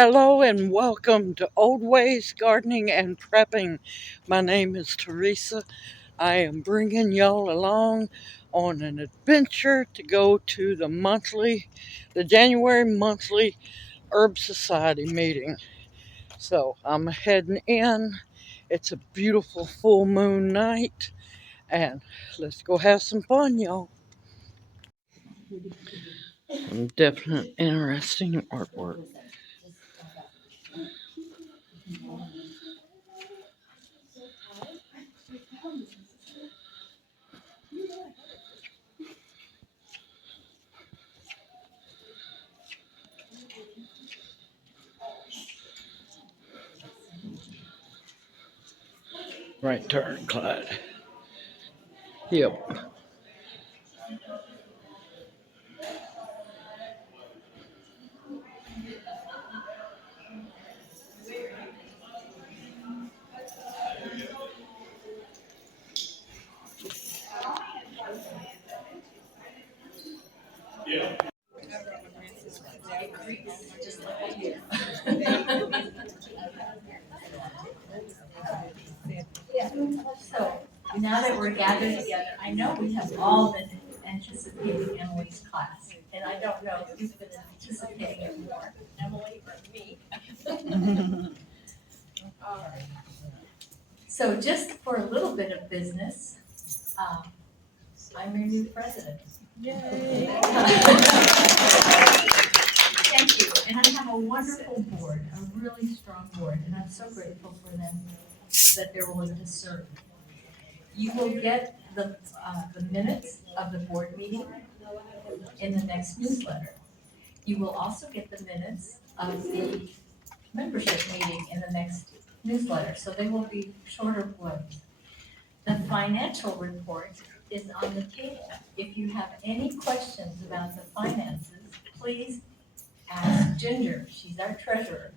Hello and welcome to Old Ways Gardening and Prepping. My name is Teresa. I am bringing y'all along on an adventure to go to the January monthly Herb Society meeting. So I'm heading in. It's a beautiful full moon night and let's go have some fun, y'all. Some definite interesting artwork. Right turn, Clyde. Yep. So now that we're gathered together, I know we have all been anticipating Emily's class, and I don't know if you've been anticipating it more, Emily or me. All right. So just for a little bit of business, I'm your new president. Yay! Thank you, and I have a wonderful board, a really strong board, and I'm so grateful for them that they're willing to serve. You will get the minutes of the board meeting in the next newsletter. You will also get the minutes of the membership meeting in the next newsletter, so they will be shorter blows. The financial report is on the table. If you have any questions about the finances, please ask Ginger. She's our treasurer.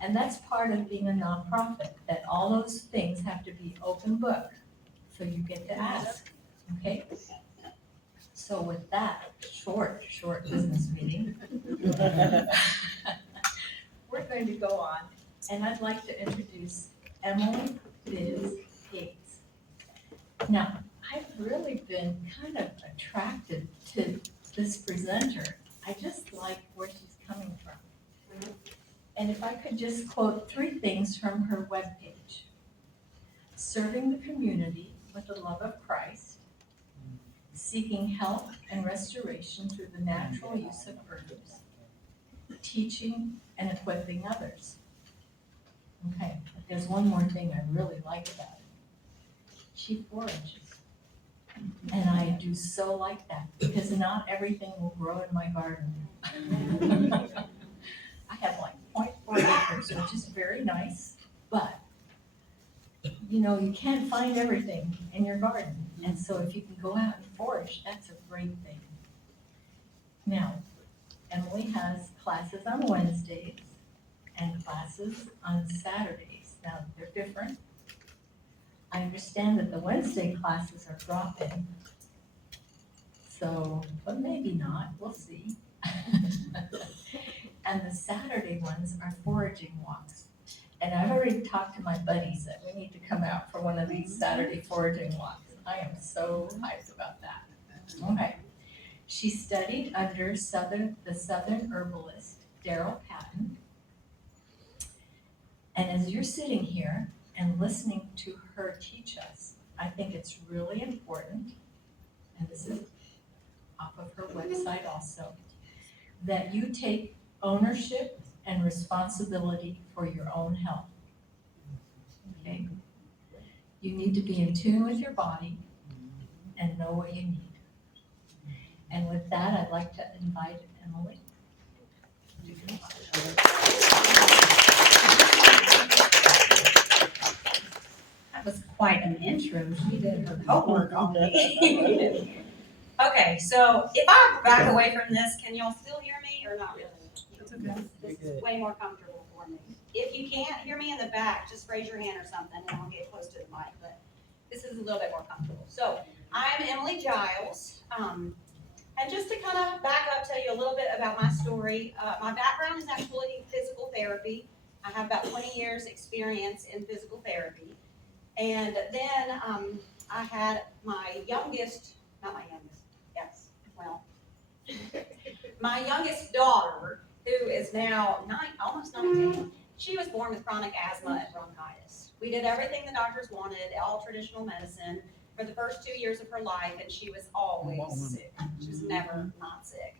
And that's part of being a nonprofit, that all those things have to be open book. So you get to ask, okay? So with that short business meeting, we're going to go on, and I'd like to introduce Emily Gates. Now, I've really been kind of attracted to this presenter. I just like where she's coming from. And if I could just quote 3 things from her webpage. Serving the community with the love of Christ, seeking health and restoration through the natural use of herbs, teaching and equipping others. Okay, but there's one more thing I really like about it. She forages. And I do so like that because not everything will grow in my garden. I have like 0.4 acres, which is very nice, but you know, you can't find everything in your garden. And so if you can go out and forage, that's a great thing. Now, Emily has classes on Wednesdays and classes on Saturdays. Now, they're different. I understand that the Wednesday classes are drop-in. So, but maybe not, we'll see. And the Saturday ones are foraging walks. And I've already talked to my buddies that we need to come out for one of these Saturday foraging walks. I am so hyped about that. Okay. She studied under the Southern herbalist, Darrell Patton. And as you're sitting here and listening to her teach us, I think it's really important, and this is off of her website also, that you take ownership and responsibility for your own health. Okay? You need to be in tune with your body and know what you need. And with that, I'd like to invite Emily. That was quite an intro. She did her homework on me. Okay, so if I back away from this, can y'all still hear me or not really? That's okay. This is way more comfortable for me. If you can't hear me in the back, just raise your hand or something and I'll get close to the mic, but this is a little bit more comfortable. So I'm Emily Giles. And just to kind of back up, tell you a little bit about my story, my background is actually physical therapy. I have about 20 years experience in physical therapy. And then I had my youngest, not my youngest, yes, well, my youngest daughter, who is now almost 19, she was born with chronic asthma and bronchitis. We did everything the doctors wanted, all traditional medicine, for the first 2 years of her life, and she was always sick. She was never not sick.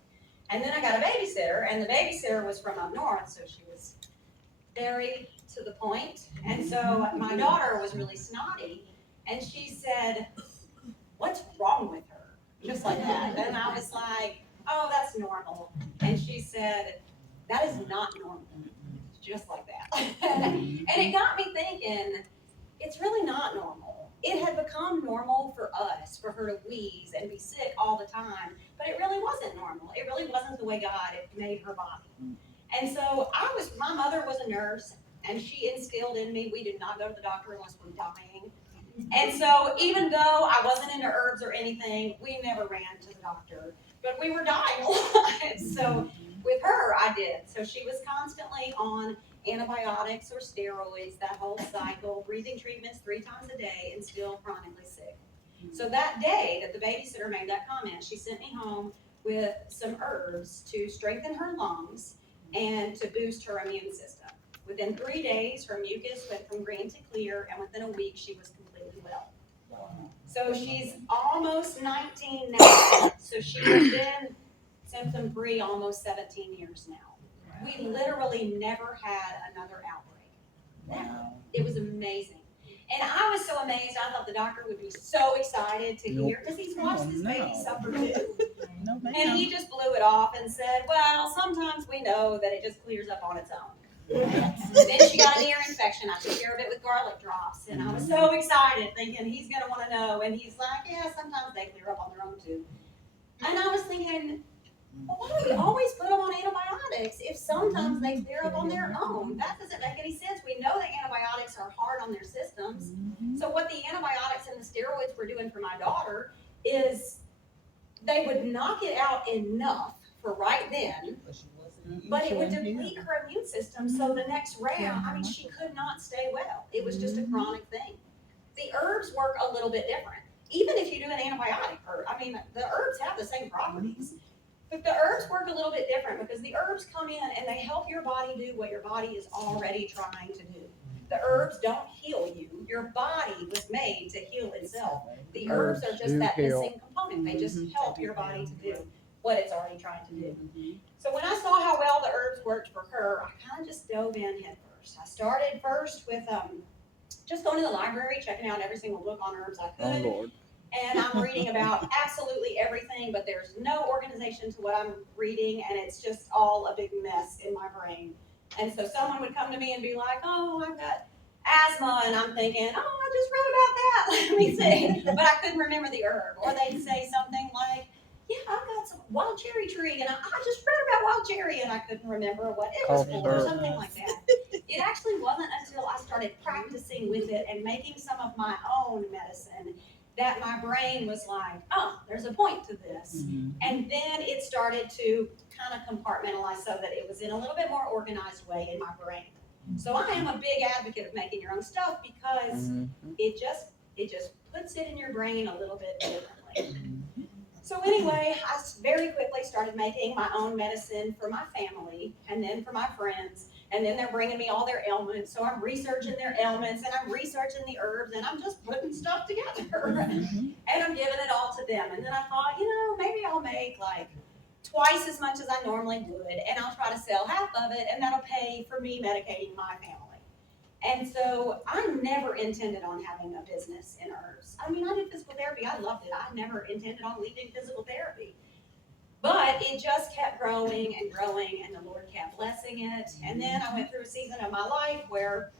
And then I got a babysitter, and the babysitter was from up north, so she was very to the point. And so my daughter was really snotty, and she said, "What's wrong with her?" Just like that. And I was like, "Oh, that's normal." And she said, "That is not normal." Just like that. And it got me thinking, it's really not normal. It had become normal for us, for her to wheeze and be sick all the time, but it really wasn't normal. It really wasn't the way God had made her body. And so my mother was a nurse, and she instilled in me, we did not go to the doctor unless we're dying. And so even though I wasn't into herbs or anything, we never ran to the doctor, but we were dying a lot. So with her, I did. So she was constantly on antibiotics or steroids, that whole cycle, breathing treatments 3 times a day, and still chronically sick. So that day that the babysitter made that comment, she sent me home with some herbs to strengthen her lungs and to boost her immune system. Within 3 days, her mucus went from green to clear, and within a week, she was completely well. So she's almost 19 now. So she has been symptom-free almost 17 years now. We literally never had another outbreak. Never. It was amazing. And I was so amazed, I thought the doctor would be so excited to hear, because he's watched this baby suffer too. And he just blew it off and said, "Well, sometimes we know that it just clears up on its own." Then she got an ear infection. I took care of it with garlic drops. And I was so excited, thinking he's going to want to know. And he's like, "Yeah, sometimes they clear up on their own too." And I was thinking, well, why do we always put them on antibiotics if sometimes they clear up on their own? That doesn't make any sense. We know that antibiotics are hard on their systems. So what the antibiotics and the steroids were doing for my daughter is they would knock it out enough for right then, but it would deplete her immune system. So the next round, I mean, she could not stay well. It was just a chronic thing. The herbs work a little bit different. Even if you do an antibiotic herb, I mean, the herbs have the same properties. But the herbs work a little bit different because the herbs come in and they help your body do what your body is already trying to do. The herbs don't heal you. Your body was made to heal itself. The herbs are just that missing component. They just help your body to do what it's already trying to do. So when I saw how well the herbs worked for her, I kind of just dove in head first. I started first with just going to the library, checking out every single book on herbs I could. Oh, Lord. And I'm reading about absolutely everything, but there's no organization to what I'm reading, and it's just all a big mess in my brain. And so someone would come to me and be like, "Oh, I've got asthma," and I'm thinking, "Oh, I just read about that. Let me see." But I couldn't remember the herb. Or they'd say something like, "Yeah, I've got some wild cherry tree, and I just read about wild cherry," and I couldn't remember what it was for, or something like that. It actually wasn't until I started practicing with it and making some of my own medicine that my brain was like, "Oh, there's a point to this." And then it started to kind of compartmentalize so that it was in a little bit more organized way in my brain. So I am a big advocate of making your own stuff because it just puts it in your brain a little bit differently. So anyway, I very quickly started making my own medicine for my family and then for my friends. And then they're bringing me all their ailments. So I'm researching their ailments and I'm researching the herbs and I'm just putting stuff together. And I'm giving it all to them. And then I thought, maybe I'll make like twice as much as I normally would. And I'll try to sell half of it and that'll pay for me medicating my family. And so I never intended on having a business in herbs. I mean, I did physical therapy. I loved it. I never intended on leaving physical therapy. But it just kept growing and growing, and the Lord kept blessing it. And then I went through a season of my life where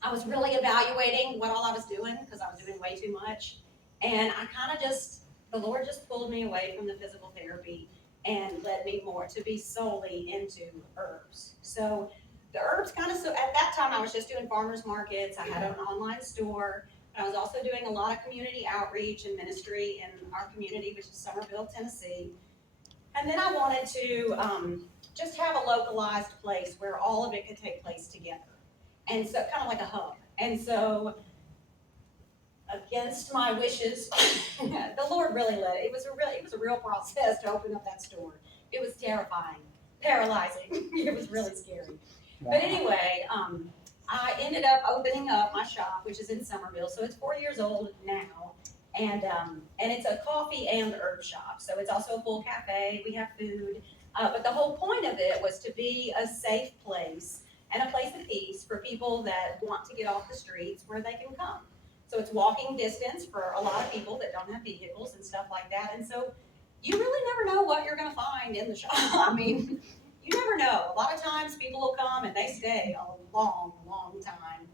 I was really evaluating what all I was doing because I was doing way too much. And I kind of the Lord just pulled me away from the physical therapy and led me more to be solely into herbs. So the herbs so at that time I was just doing farmers markets. I had an online store. I was also doing a lot of community outreach and ministry in our community, which is Somerville, Tennessee. And then I wanted to just have a localized place where all of it could take place together. And so kind of like a hub. And so against my wishes, the Lord really led it. It was a real process to open up that store. It was terrifying, paralyzing. It was really scary. Wow. But anyway, I ended up opening up my shop, which is in Somerville. So it's 4 years old now. And it's a coffee and herb shop. So it's also a full cafe. We have food. But the whole point of it was to be a safe place and a place of peace for people that want to get off the streets where they can come. So it's walking distance for a lot of people that don't have vehicles and stuff like that. And so you really never know what you're going to find in the shop. I mean, you never know. A lot of times people will come and they stay a long, long time.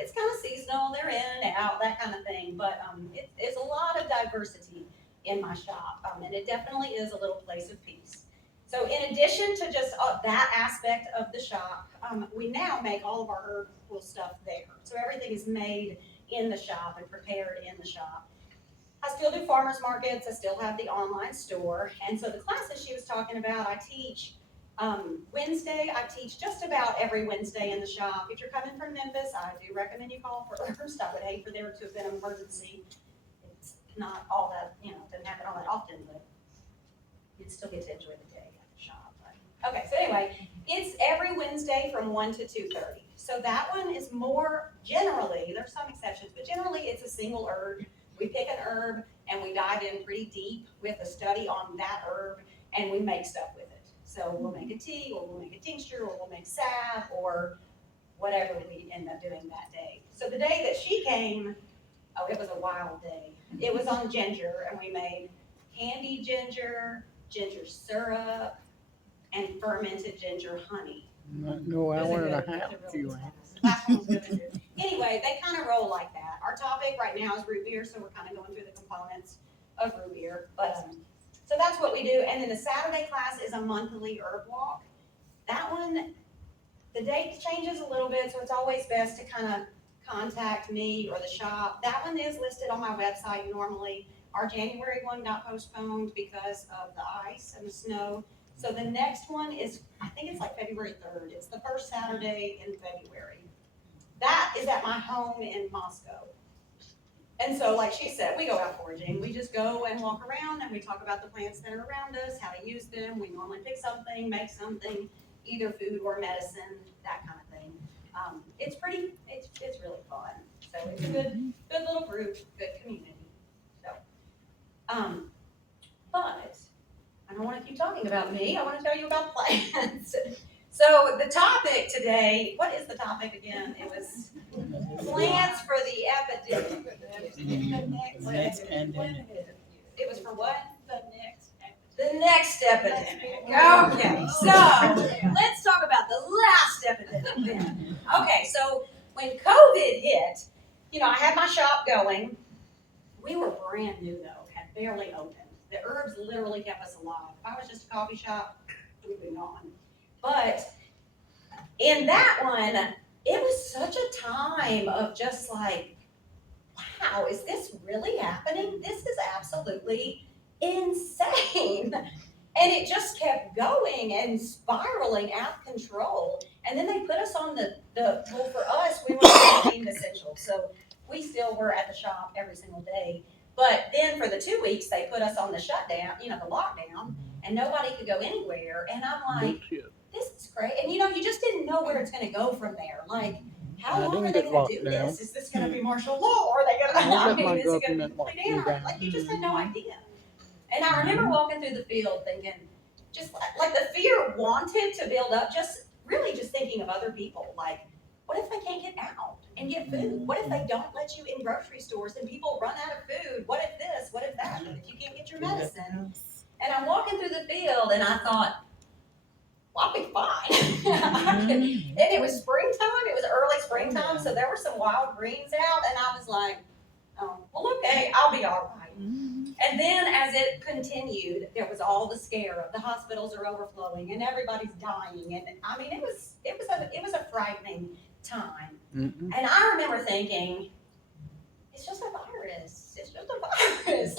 It's kind of seasonal. They're in and out, that kind of thing. But it's a lot of diversity in my shop. And it definitely is a little place of peace. So in addition to just that aspect of the shop, we now make all of our herbal stuff there. So everything is made in the shop and prepared in the shop. I still do farmers markets. I still have the online store. And so the classes she was talking about, I teach Wednesday. I teach just about every Wednesday in the shop. If you're coming from Memphis, I do recommend you call first. I would hate for there to have been an emergency. It's not all that, doesn't happen all that often, but you'd still get to enjoy the day at the shop. Okay, so anyway, it's every Wednesday from 1 to 2:30. So that one is more generally, there's some exceptions, but generally it's a single herb. We pick an herb and we dive in pretty deep with a study on that herb and we make stuff with it. So we'll make a tea or we'll make a tincture or we'll make salve or whatever we end up doing that day. So the day that she came, it was a wild day. It was on ginger and we made candied ginger, ginger syrup, and fermented ginger honey. No hour and a half. Last one was good too. Anyway, they kind of roll like that. Our topic right now is root beer, so we're kind of going through the components of root beer. But so that's what we do. And then the Saturday class is a monthly herb walk. That one, the date changes a little bit, so it's always best to kind of contact me or the shop. That one is listed on my website normally. Our January one got postponed because of the ice and the snow. So the next one is, I think it's like February 3rd. It's the first Saturday in February. That is at my home in Moscow. And so, like she said, we go out foraging. We just go and walk around and we talk about the plants that are around us, how to use them. We normally pick something, make something, either food or medicine, that kind of thing. It's really fun. So it's a good little group, good community. So, but I don't want to keep talking about me. I want to tell you about plants. So the topic today, what is the topic again? It was plants for the epidemic. It was for what? The next epidemic. Okay, so let's talk about the last epidemic then. Okay, so when COVID hit, I had my shop going. We were brand new though, had barely opened. The herbs literally kept us alive. If I was just a coffee shop, we'd be gone. But in that one, it was such a time of just like, wow, is this really happening? This is absolutely insane. And it just kept going and spiraling out of control. And then they put us on well, for us, we were deemed essential. So we still were at the shop every single day. But then for the 2 weeks, they put us on the shutdown, the lockdown, and nobody could go anywhere. And I'm like, this is great. And you just didn't know where it's going to go from there. Like, how long are they going to do this? Is this going to be martial law? Or are they going to, is it going to be complete anarchy? Like, you just had no idea. And I remember walking through the field thinking, just like the fear wanted to build up, just thinking of other people. Like, what if they can't get out and get food? What if they don't let you in grocery stores and people run out of food? What if this? What if that? What if you can't get your medicine? And I'm walking through the field and I thought, well, I'll be fine. And it was springtime. It was early springtime, so there were some wild greens out, and I was like, oh, well, okay, I'll be all right. And then as it continued, there was all the scare of the hospitals are overflowing and everybody's dying. And I mean, it was a frightening time. And I remember thinking, it's just a virus. It's just a virus.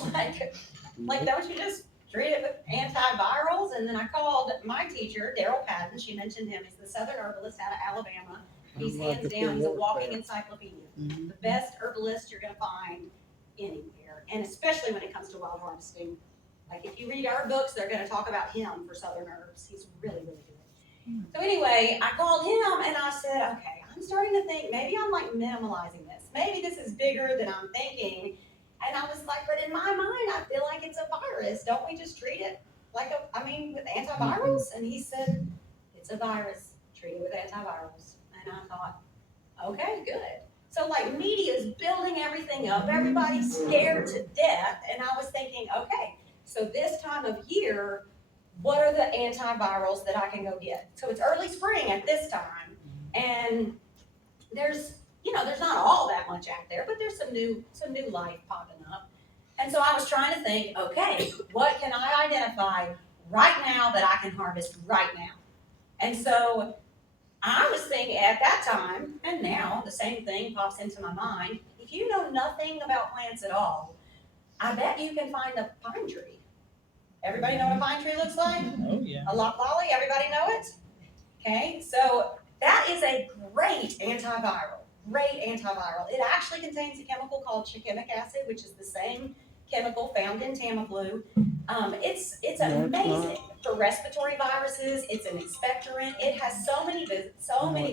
Like, don't you just treat it with antivirals? And then I called my teacher, Daryl Patton. She mentioned him. He's the Southern herbalist out of Alabama. He's hands down, he's a walking encyclopedia. The best herbalist you're going to find anywhere, and especially when it comes to wild harvesting. Like, if you read our books, they're going to talk about him for Southern herbs. He's really, really good. So anyway, I called him and I said, okay, I'm starting to think maybe I'm like minimalizing this. Maybe this is bigger than I'm thinking. And I was like, but in my mind, I feel like it's a virus. Don't we just treat it like with antivirals? And he said, it's a virus. Treat it with antivirals. And I thought, okay, good. So like media is building everything up. Everybody's scared to death. And I was thinking, okay, so this time of year, what are the antivirals that I can go get? So it's early spring at this time. And there's not all that much out there, but there's some new life popping up. And so I was trying to think, okay, what can I identify right now that I can harvest right now? And so I was thinking at that time, and now the same thing pops into my mind. If you know nothing about plants at all, I bet you can find a pine tree. Everybody know what a pine tree looks like? Oh, yeah. A loblolly, everybody know it? Okay, so that is a great antiviral. Great antiviral. It actually contains a chemical called shikimic acid, which is the same chemical found in Tamiflu. It's amazing for respiratory viruses. It's an expectorant. It has so many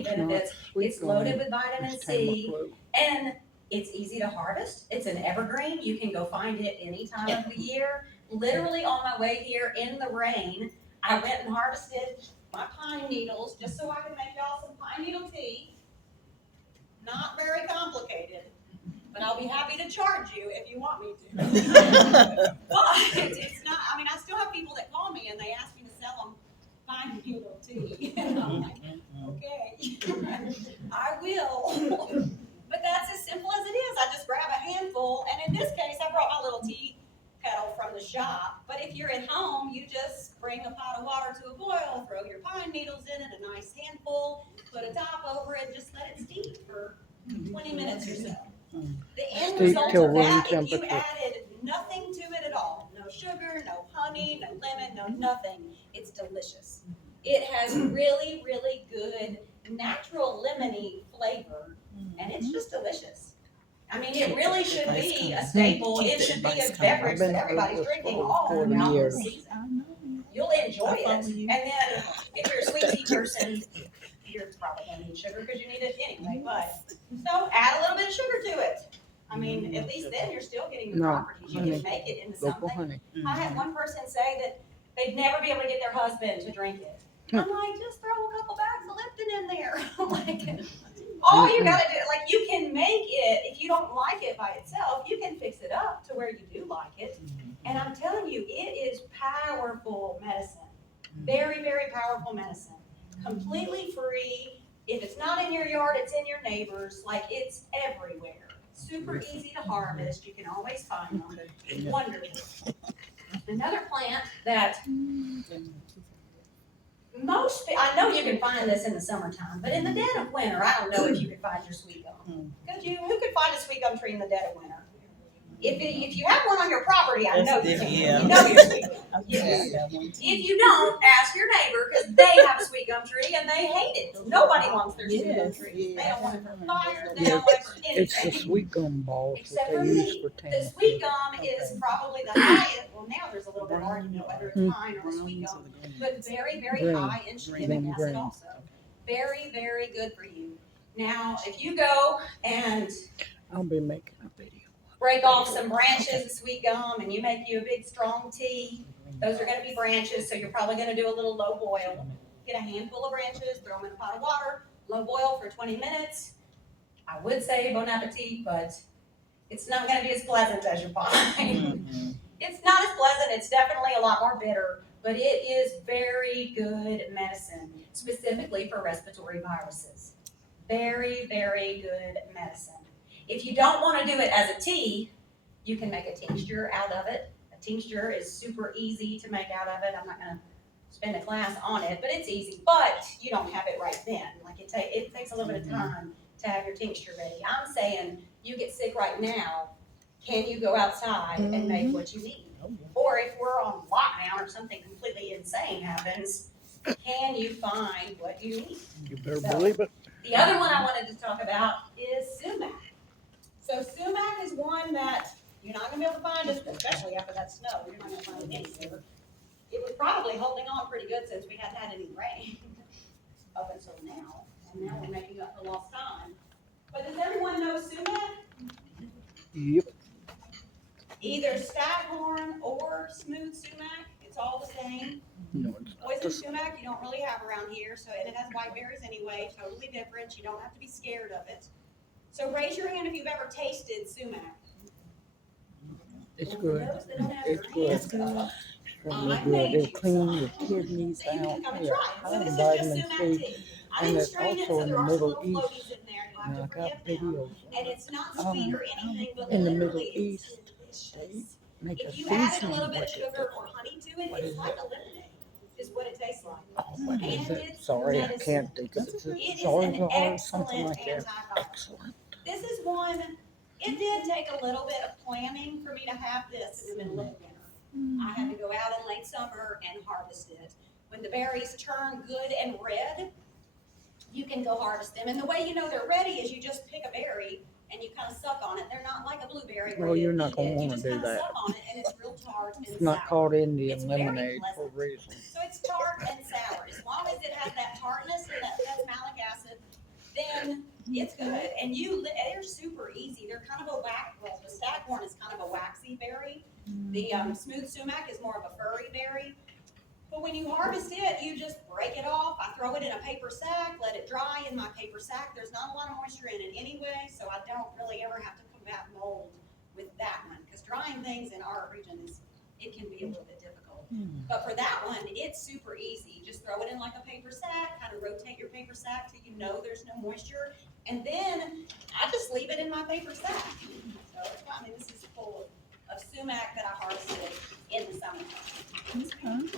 benefits. It's loaded with vitamin C, and it's easy to harvest. It's an evergreen. You can go find it any time of the year. Literally on my way here in the rain, I went and harvested my pine needles just so I could make y'all some pine needle tea. Not very complicated, but I'll be happy to charge you if you want me to. But it's not, I still have people that call me and they ask me to sell them pine needle tea. And I'm like, okay, I will. But that's as simple as it is. I just grab a handful, and in this case, I brought my little tea kettle from the shop. But if you're at home, you just bring a pot of water to a boil, throw your pine needles in it, a nice handful, put a top over it, just let it steep for 20 minutes or so. The end Steep result till of room that, if you temperature. added nothing to it at all, no sugar, no honey, no lemon, no nothing, it's delicious. It has really, really good natural lemony flavor, and it's just delicious. It really should be a staple. It should be a beverage that everybody's drinking all throughout the season. You'll enjoy it. And then if you're a sweet tea person, you're probably going to need sugar because you need it anyway. But so add a little bit of sugar to it. At least then you're still getting the properties. You can make it into something. I had one person say that they'd never be able to get their husband to drink it. I'm like, just throw a couple bags of Lipton in there. I'm like, all you gotta do, like, you can make it, if you don't like it by itself, you can fix it up to where you do like it. And I'm telling you, it is powerful medicine. Very, very powerful medicine. Completely free. If it's not in your yard, it's in your neighbor's. Like, it's everywhere. Super easy to harvest. You can always find them. Wonderful. Another plant that I know you can find this in the summertime, but in the dead of winter, I don't know if you could find your sweet gum. Could you? Who could find a sweet gum tree in the dead of winter? If you have one on your property, I know you can. Yeah. You know your sweet gum. If you don't, ask your neighbor, because they have a sweet gum tree and they hate it. Nobody wants their sweet gum tree. They don't want it for fire. They don't want it for anything. It's the sweet gum balls Except that for they me. use for The tanning. sweet gum is probably the highest. Well, now there's a little bit of argument whether it's pine or sweet gum, but very, very Green. high in shikimic acid Green. also. Very, very good for you. Now, if you go and I'll be making a video. break off some branches of sweet gum and you make you a big strong tea, those are going to be branches, so you're probably going to do a little low boil. Get a handful of branches, throw them in a pot of water, low boil for 20 minutes. I would say bon appetit, but it's not going to be as pleasant as your pine. It's not as pleasant. It's definitely a lot more bitter, but it is very good medicine, specifically for respiratory viruses. Very, very good medicine. If you don't want to do it as a tea, you can make a tincture out of it. A tincture is super easy to make out of it. I'm not going to spend a class on it, but it's easy. But you don't have it right then. Like it takes a little bit of time to have your tincture ready. I'm saying you get sick right now, can you go outside and make what you need? Or if we're on lockdown or something completely insane happens, can you find what you need? You better believe it. The other one I wanted to talk about is sumac. So sumac is one that you're not gonna be able to find it, especially after that snow. You're not gonna find it anywhere. It was probably holding on pretty good since we hadn't had any rain up until now. And now we're making up for lost time. But does everyone know sumac? Yep. Either staghorn or smooth sumac, it's all the same. No, it's not Poison the sumac you don't really have around here, so and it has white berries anyway, totally different. You don't have to be scared of it. So raise your hand if you've ever tasted sumac. It's For good. those that don't have It's their hands good. up, Extremely I good. made It'll you clean your some. kidneys So you out. can come and Yeah, try it. So high in this is just vitamin sumac C. tea. I And didn't it's strain it, also so in there the are some Middle little East. floaties in there. You'll have And to I got forgive them. videos. And it's not sweet or anything, but In the Middle literally it's East, they delicious. make a If you added a seasoning little bit of with it. sugar or honey to it, What it's is like it? a lemonade, is what it tastes like. Oh, what is And it? it's Sorry, I medicine. can't think of it. It It's is always an or something excellent like that. antiviral. Excellent. This is one, it did take a little bit of planning for me to have this in the middle of winter. I had to go out in late summer and harvest it. When the berries turn good and red, you can go harvest them. And the way you know they're ready is you just pick a berry and you kind of suck on it. They're not like a blueberry where Well, you you're not eat gonna it. You wanna just do kind of that. suck on it and it's real tart and It's not sour. called Indian It's very lemonade for a pleasant. reason. So it's tart and sour. As long as it has that tartness and that malic acid, then it's good. And they're super easy. They're kind of a well, the staghorn is kind of a waxy berry. The smooth sumac is more of a furry berry. But when you harvest it, you just break it off. I throw it in a paper sack, let it dry in my paper sack. There's not a lot of moisture in it anyway, so I don't really ever have to combat mold with that one. Because drying things in our region it can be a little bit difficult. But for that one, it's super easy. Just throw it in like a paper sack, kind of rotate your paper sack till you know there's no moisture. And then I just leave it in my paper sack. So this is full of sumac that I harvested in the summertime. Would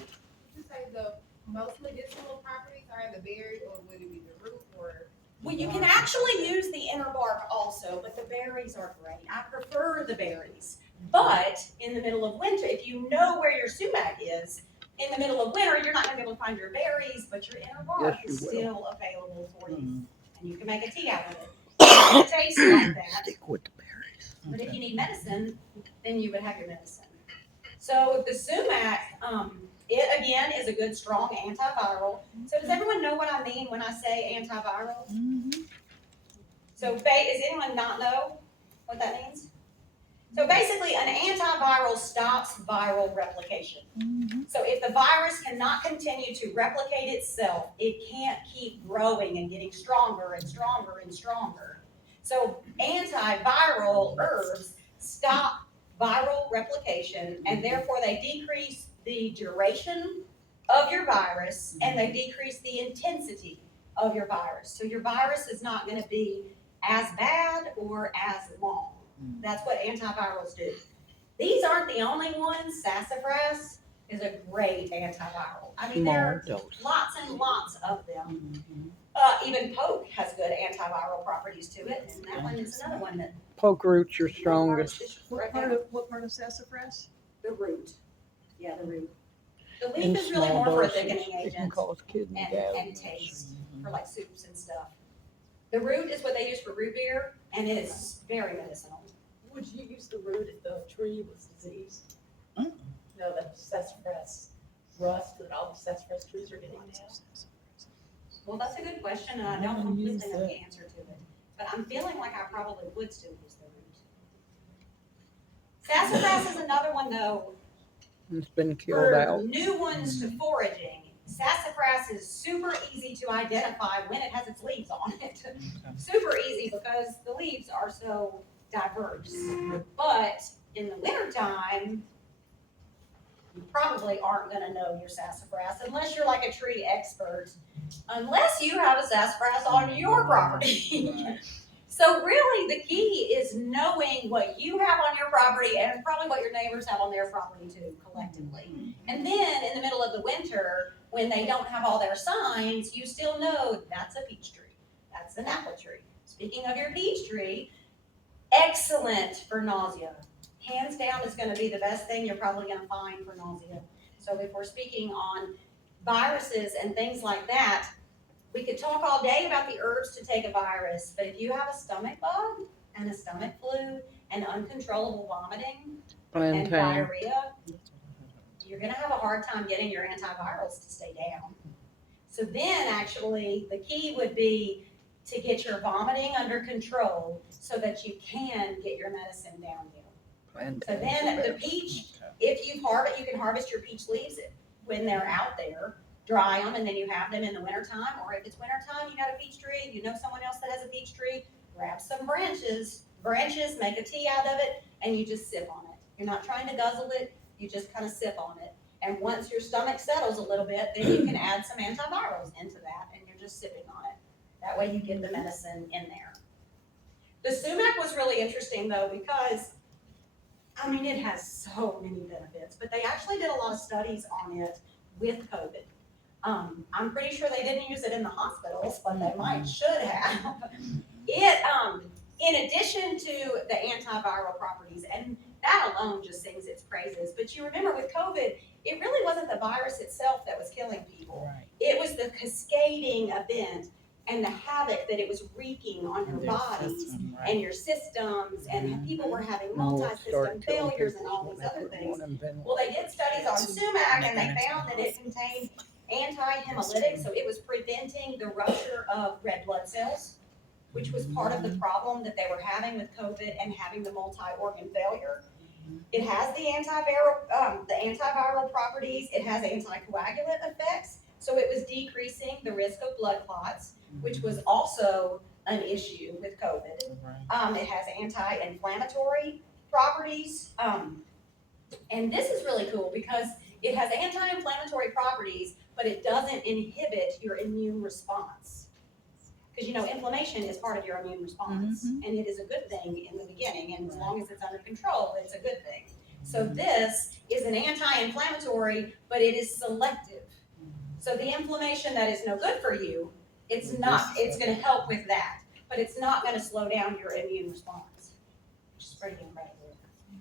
you say the most medicinal properties are the berry, or would it be the root, or? Well, you can actually use the inner bark also, but the berries are great. I prefer the berries. But in the middle of winter, if you know where your sumac is, in the middle of winter, you're not going to be able to find your berries, but your inner bark Yes, is you will. still available for you. Mm. And you can make a tea out of it. It tastes like that. Stick with the berries. But if you need medicine, then you would have your medicine. So the sumac, it again is a good strong antiviral. So does everyone know what I mean when I say antiviral? So does anyone not know what that means? So basically an antiviral stops viral replication. So if the virus cannot continue to replicate itself, it can't keep growing and getting stronger and stronger and stronger. So antiviral herbs stop viral replication, and therefore they decrease the duration of your virus and they decrease the intensity of your virus. So your virus is not going to be as bad or as long. That's what antivirals do. These aren't the only ones. Sassafras is a great antiviral. I mean, there are lots and lots of them. Even poke has good antiviral properties to it, and that one is another one that Poke root's your strongest. What part of sassafras? the root. Yeah, the root. The leaf In is really small more for a doses, thickening it can agent cause kidney and taste for like soups and stuff. The root is what they use for root beer, and it is very medicinal. Would you use the root if the tree was diseased? Mm. No, the sassafras rust that all the sassafras trees are getting now. Well, that's a good question, and I don't completely know the answer to it. But I'm feeling like I probably would still use the root. Sassafras is another one, though. It's been killed For out. new ones to foraging, sassafras is super easy to identify when it has its leaves on it. Super easy because the leaves are so diverse. But in the wintertime, you probably aren't going to know your sassafras unless you're like a tree expert, unless you have a sassafras on your property. So really the key is knowing what you have on your property and probably what your neighbors have on their property too, collectively. And then in the middle of the winter, when they don't have all their signs, you still know that's a peach tree, that's an apple tree. speaking of your peach tree, excellent for nausea. Hands down is gonna be the best thing you're probably gonna find for nausea. So if we're speaking on viruses and things like that, we could talk all day about the herbs to take a virus, but if you have a stomach bug and a stomach flu and uncontrollable vomiting and Plantain. diarrhea, you're gonna have a hard time getting your antivirals to stay down. So then actually, the key would be to get your vomiting under control so that you can get your medicine down you. So then the peach, if you can harvest your peach leaves when they're out there, dry them, and then you have them in the wintertime, or if it's wintertime, you got a peach tree, you know someone else that has a peach tree, grab some branches, make a tea out of it, and you just sip on it. You're not trying to guzzle it, you just kind of sip on it. And once your stomach settles a little bit, then you can add some antivirals into that, and you're just sipping on it. That way you get the medicine in there. The sumac was really interesting though, because it has so many benefits, but they actually did a lot of studies on it with COVID. I'm pretty sure they didn't use it in the hospitals, but they should have. It, in addition to the antiviral properties, and that alone just sings its praises, but you remember with COVID, it really wasn't the virus itself that was killing people. Right. It was the cascading event and the havoc that it was wreaking on your bodies and your systems, and people were having multi-system failures and all these other things. Well, they did studies on sumac, and they found that it contained anti-hemolytic, so it was preventing the rupture of red blood cells, which was part of the problem that they were having with COVID and having the multi-organ failure. It has the antiviral properties. It has anticoagulant effects, so it was decreasing the risk of blood clots, which was also an issue with COVID. It has anti-inflammatory properties, and this is really cool because it has anti-inflammatory properties, but it doesn't inhibit your immune response. Because inflammation is part of your immune response, and it is a good thing in the beginning, and as long as it's under control, it's a good thing. So this is an anti-inflammatory, but it is selective. So the inflammation that is no good for you, it's gonna help with that, but it's not gonna slow down your immune response, which is pretty incredible.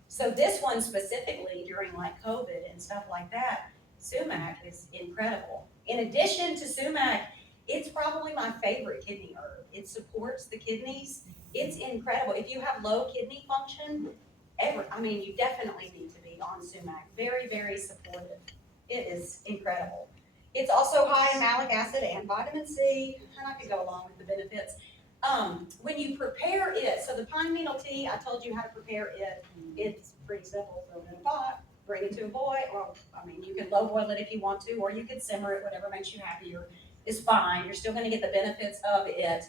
So this one specifically during like COVID and stuff like that, sumac is incredible. In addition to sumac, it's probably my favorite kidney herb. It supports the kidneys. It's incredible. If you have low kidney function, you definitely need to be on sumac. Very, very supportive. It is incredible. It's also high in malic acid and vitamin C, and I could go along with the benefits. When you prepare it, so the pine needle tea, I told you how to prepare it. It's pretty simple. Throw it in a pot, bring it to a boil, or you can low boil it if you want to, or you can simmer it, whatever makes you happier is fine. You're still gonna get the benefits of it.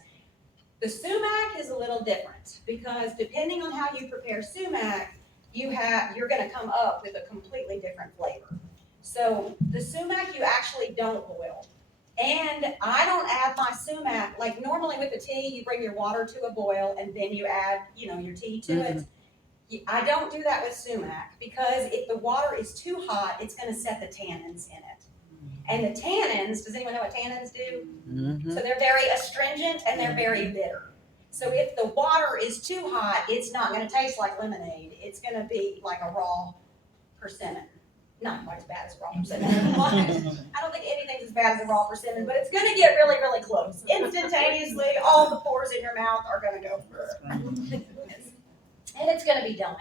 The sumac is a little different because depending on how you prepare sumac, you're gonna come up with a completely different flavor. So the sumac you actually don't boil. And I don't add my sumac, like normally with the tea, you bring your water to a boil and then you add, your tea to it. I don't do that with sumac because if the water is too hot, it's gonna set the tannins in it. And the tannins, does anyone know what tannins do? So they're very astringent and they're very bitter. So if the water is too hot, it's not gonna taste like lemonade. It's gonna be like a raw persimmon. Not quite as bad as raw persimmon. I don't think anything's as bad as a raw persimmon, but it's gonna get really, really close. Instantaneously, all the pores in your mouth are gonna go through. And it's gonna be done.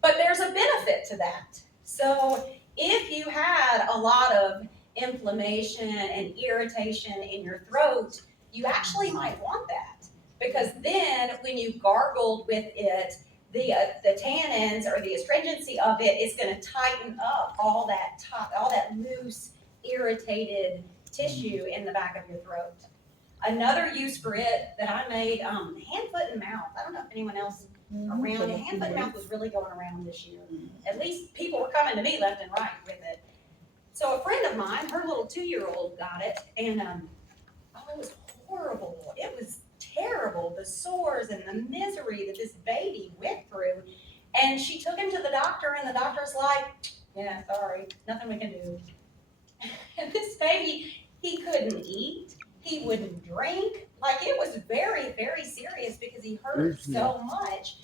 But there's a benefit to that. So if you had a lot of inflammation and irritation in your throat, you actually might want that. Because then when you gargled with it, the tannins or the astringency of it is going to tighten up all that loose, irritated tissue in the back of your throat. Another use for it that I made, hand, foot, and mouth. I don't know if anyone else around. Hand, foot, and mouth was really going around this year. At least people were coming to me left and right with it. So a friend of mine, her little 2-year-old got it, and it was horrible. It was terrible, the sores and the misery that this baby went through. And she took him to the doctor, and the doctor's like, yeah, sorry, nothing we can do. And this baby, he couldn't eat, He wouldn't drink. Like, it was very, very serious because he hurt so much.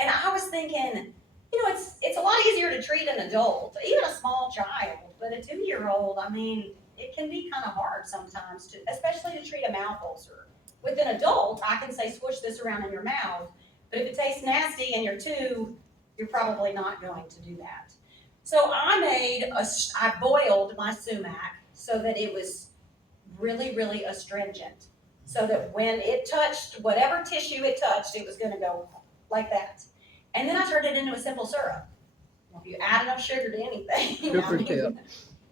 And I was thinking, it's a lot easier to treat an adult, even a small child, but a 2-year-old, I mean, it can be kind of hard sometimes, especially to treat a mouth ulcer. With an adult, I can say, squish this around in your mouth, but if it tastes nasty and you're 2, you're probably not going to do that. So I boiled my sumac so that it was really, really astringent, so that when it touched whatever tissue it touched, it was going to go like that. And then I turned it into a simple syrup. Well, if you add enough sugar to anything,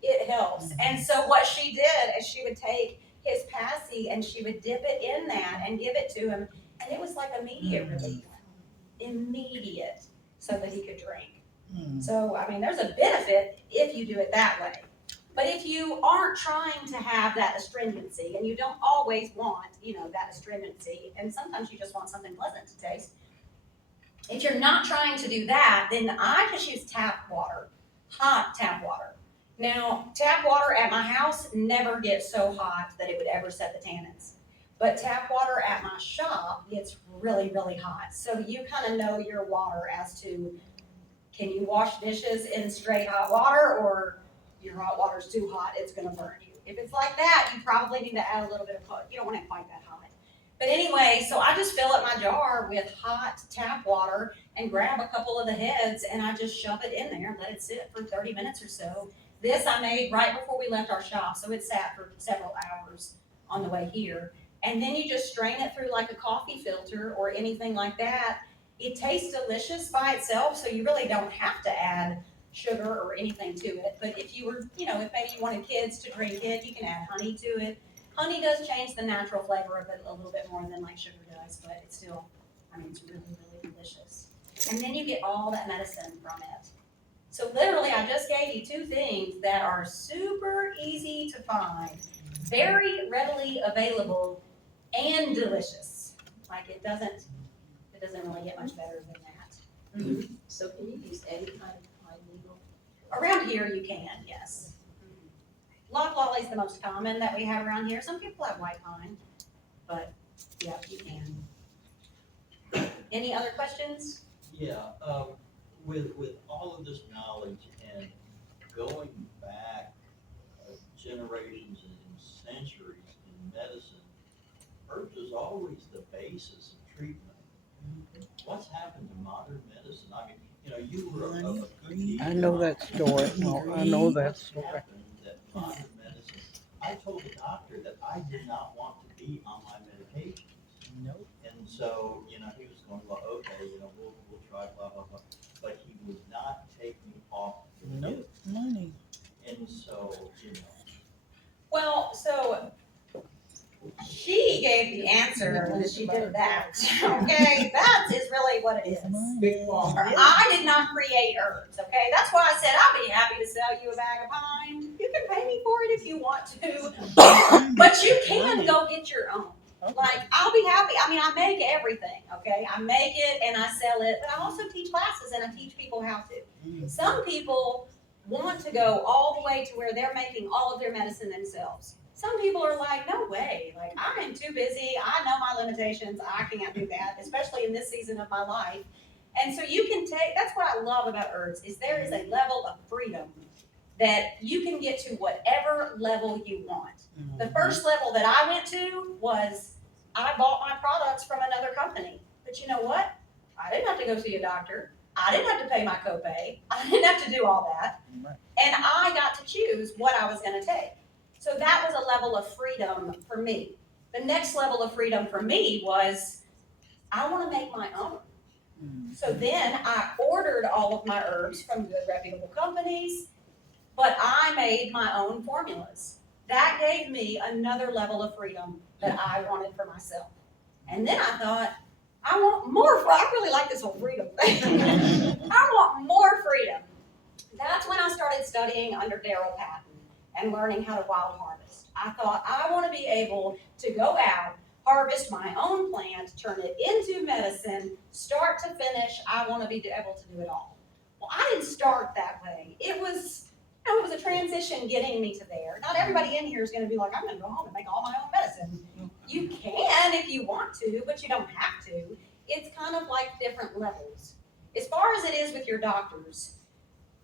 it helps. And so what she did is she would take his passy and she would dip it in that and give it to him, and it was like immediate relief, immediate, so that he could drink. So, I mean, there's a benefit if you do it that way. But if you aren't trying to have that astringency, and you don't always want, that astringency, and sometimes you just want something pleasant to taste, if you're not trying to do that, then I just use tap water, hot tap water. Now, tap water at my house never gets so hot that it would ever set the tannins. But tap water at my shop gets really, really hot. So you kind of know your water as to, can you wash dishes in straight hot water, or your hot water's too hot, it's going to burn you. If it's like that, you probably need to add a little bit of, you don't want it quite that hot. But anyway, so I just fill up my jar with hot tap water and grab a couple of the heads, and I just shove it in there and let it sit for 30 minutes or so. This I made right before we left our shop, so it sat for several hours on the way here. And then you just strain it through like a coffee filter or anything like that. It tastes delicious by itself, so you really don't have to add sugar or anything to it. But if you were, if maybe you wanted kids to drink it, you can add honey to it. Honey does change the natural flavor of it a little bit more than like sugar does, but it's still, it's really, really delicious. And then you get all that medicine from it. So literally, I just gave you 2 things that are super easy to find, very readily available, and delicious. Like, it doesn't really get much better than that. Mm-hmm. So can you use any kind of pine needle? Around here you can, yes. Loblolly is the most common that we have around here. Some people have white pine, but yeah, you can. Any other questions? Yeah, with all of this knowledge and going back generations and centuries in medicine, herbs is always the basis of treatment. What's happened to modern medicine? I mean, you were a good deal. I know that story. No, I know that What's story. happened that modern medicine, I told the doctor that I did not want to be on my medications. Nope. And so, he was going, well, okay, we'll try, blah, blah, blah. But he would not take me off the Nope. Money. And so, Well, so she gave the answer when she did that. Okay, that is really what it is. I did not create herbs. Okay, that's why I said I'll be happy to sell you a bag of pine. You can pay me for it if you want to, but you can go get your own. Like, I'll be happy. I make everything. Okay, I make it and I sell it, but I also teach classes and I teach people how to. Some people want to go all the way to where they're making all of their medicine themselves. Some people are like, no way, like, I am too busy, I know my limitations, I can't do that, especially in this season of my life. And so you can that's what I love about herbs, is there is a level of freedom that you can get to whatever level you want. The first level that I went to was, I bought my products from another company. But you know what? I didn't have to go see a doctor. I didn't have to pay my copay. I didn't have to do all that. And I got to choose what I was going to take. So that was a level of freedom for me. The next level of freedom for me was, I want to make my own. So then I ordered all of my herbs from good, reputable companies, but I made my own formulas. That gave me another level of freedom that I wanted for myself. And then I thought, I want more. I really like this whole freedom thing. I want more freedom. That's when I started studying under Daryl Patton and learning how to wild harvest. I thought, I want to be able to go out, harvest my own plant, turn it into medicine, start to finish. I want to be able to do it all. Well, I didn't start that way. It was it was a transition getting me to there. Not everybody in here is gonna be like, I'm gonna go home and make all my own medicine. You can if you want to, but you don't have to. It's kind of like different levels. As far as it is with your doctors,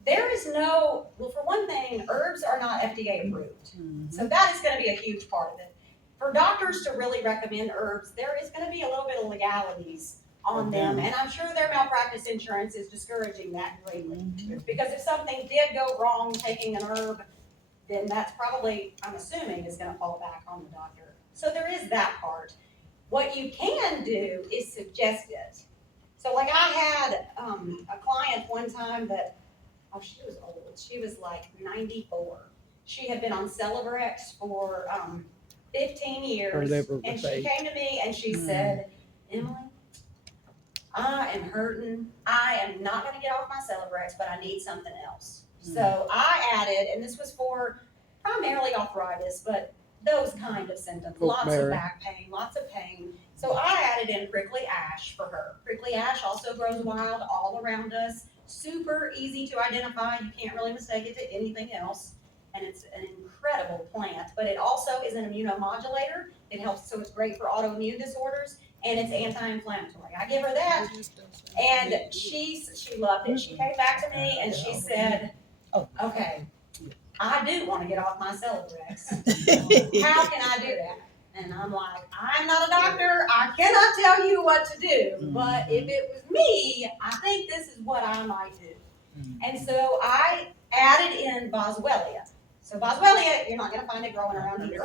there is no, well, for one thing, herbs are not FDA approved. So that is gonna be a huge part of it. For doctors to really recommend herbs, there is gonna be a little bit of legalities on them, and I'm sure their malpractice insurance is discouraging that greatly. Because if something did go wrong taking an herb, then that's probably, I'm assuming, is gonna fall back on the doctor. So there is that part. What you can do is suggest it. So like I had a client one time that, oh, she was old. She was like 94. She had been on Celebrex for 15 years. Her liver And was she fake. came to me and she said, Emily, I am hurting. I am not gonna get off my Celebrex, but I need something else. So I added, and this was for primarily arthritis, but those kind of symptoms, lots of back pain, lots of pain. So I added in prickly ash for her. Prickly ash also grows wild all around us. Super easy to identify. You can't really mistake it to anything else. And it's an incredible plant, but it also is an immunomodulator. It helps, so it's great for autoimmune disorders, and it's anti-inflammatory. I give her that, and she loved it. She came back to me and she said, okay, I do want to get off my Celebrex. How can I do that? And I'm like, I'm not a doctor. I cannot tell you what to do. But if it was me, I think this is what I might do. And so I added in boswellia. So boswellia, you're not going to find it growing around here.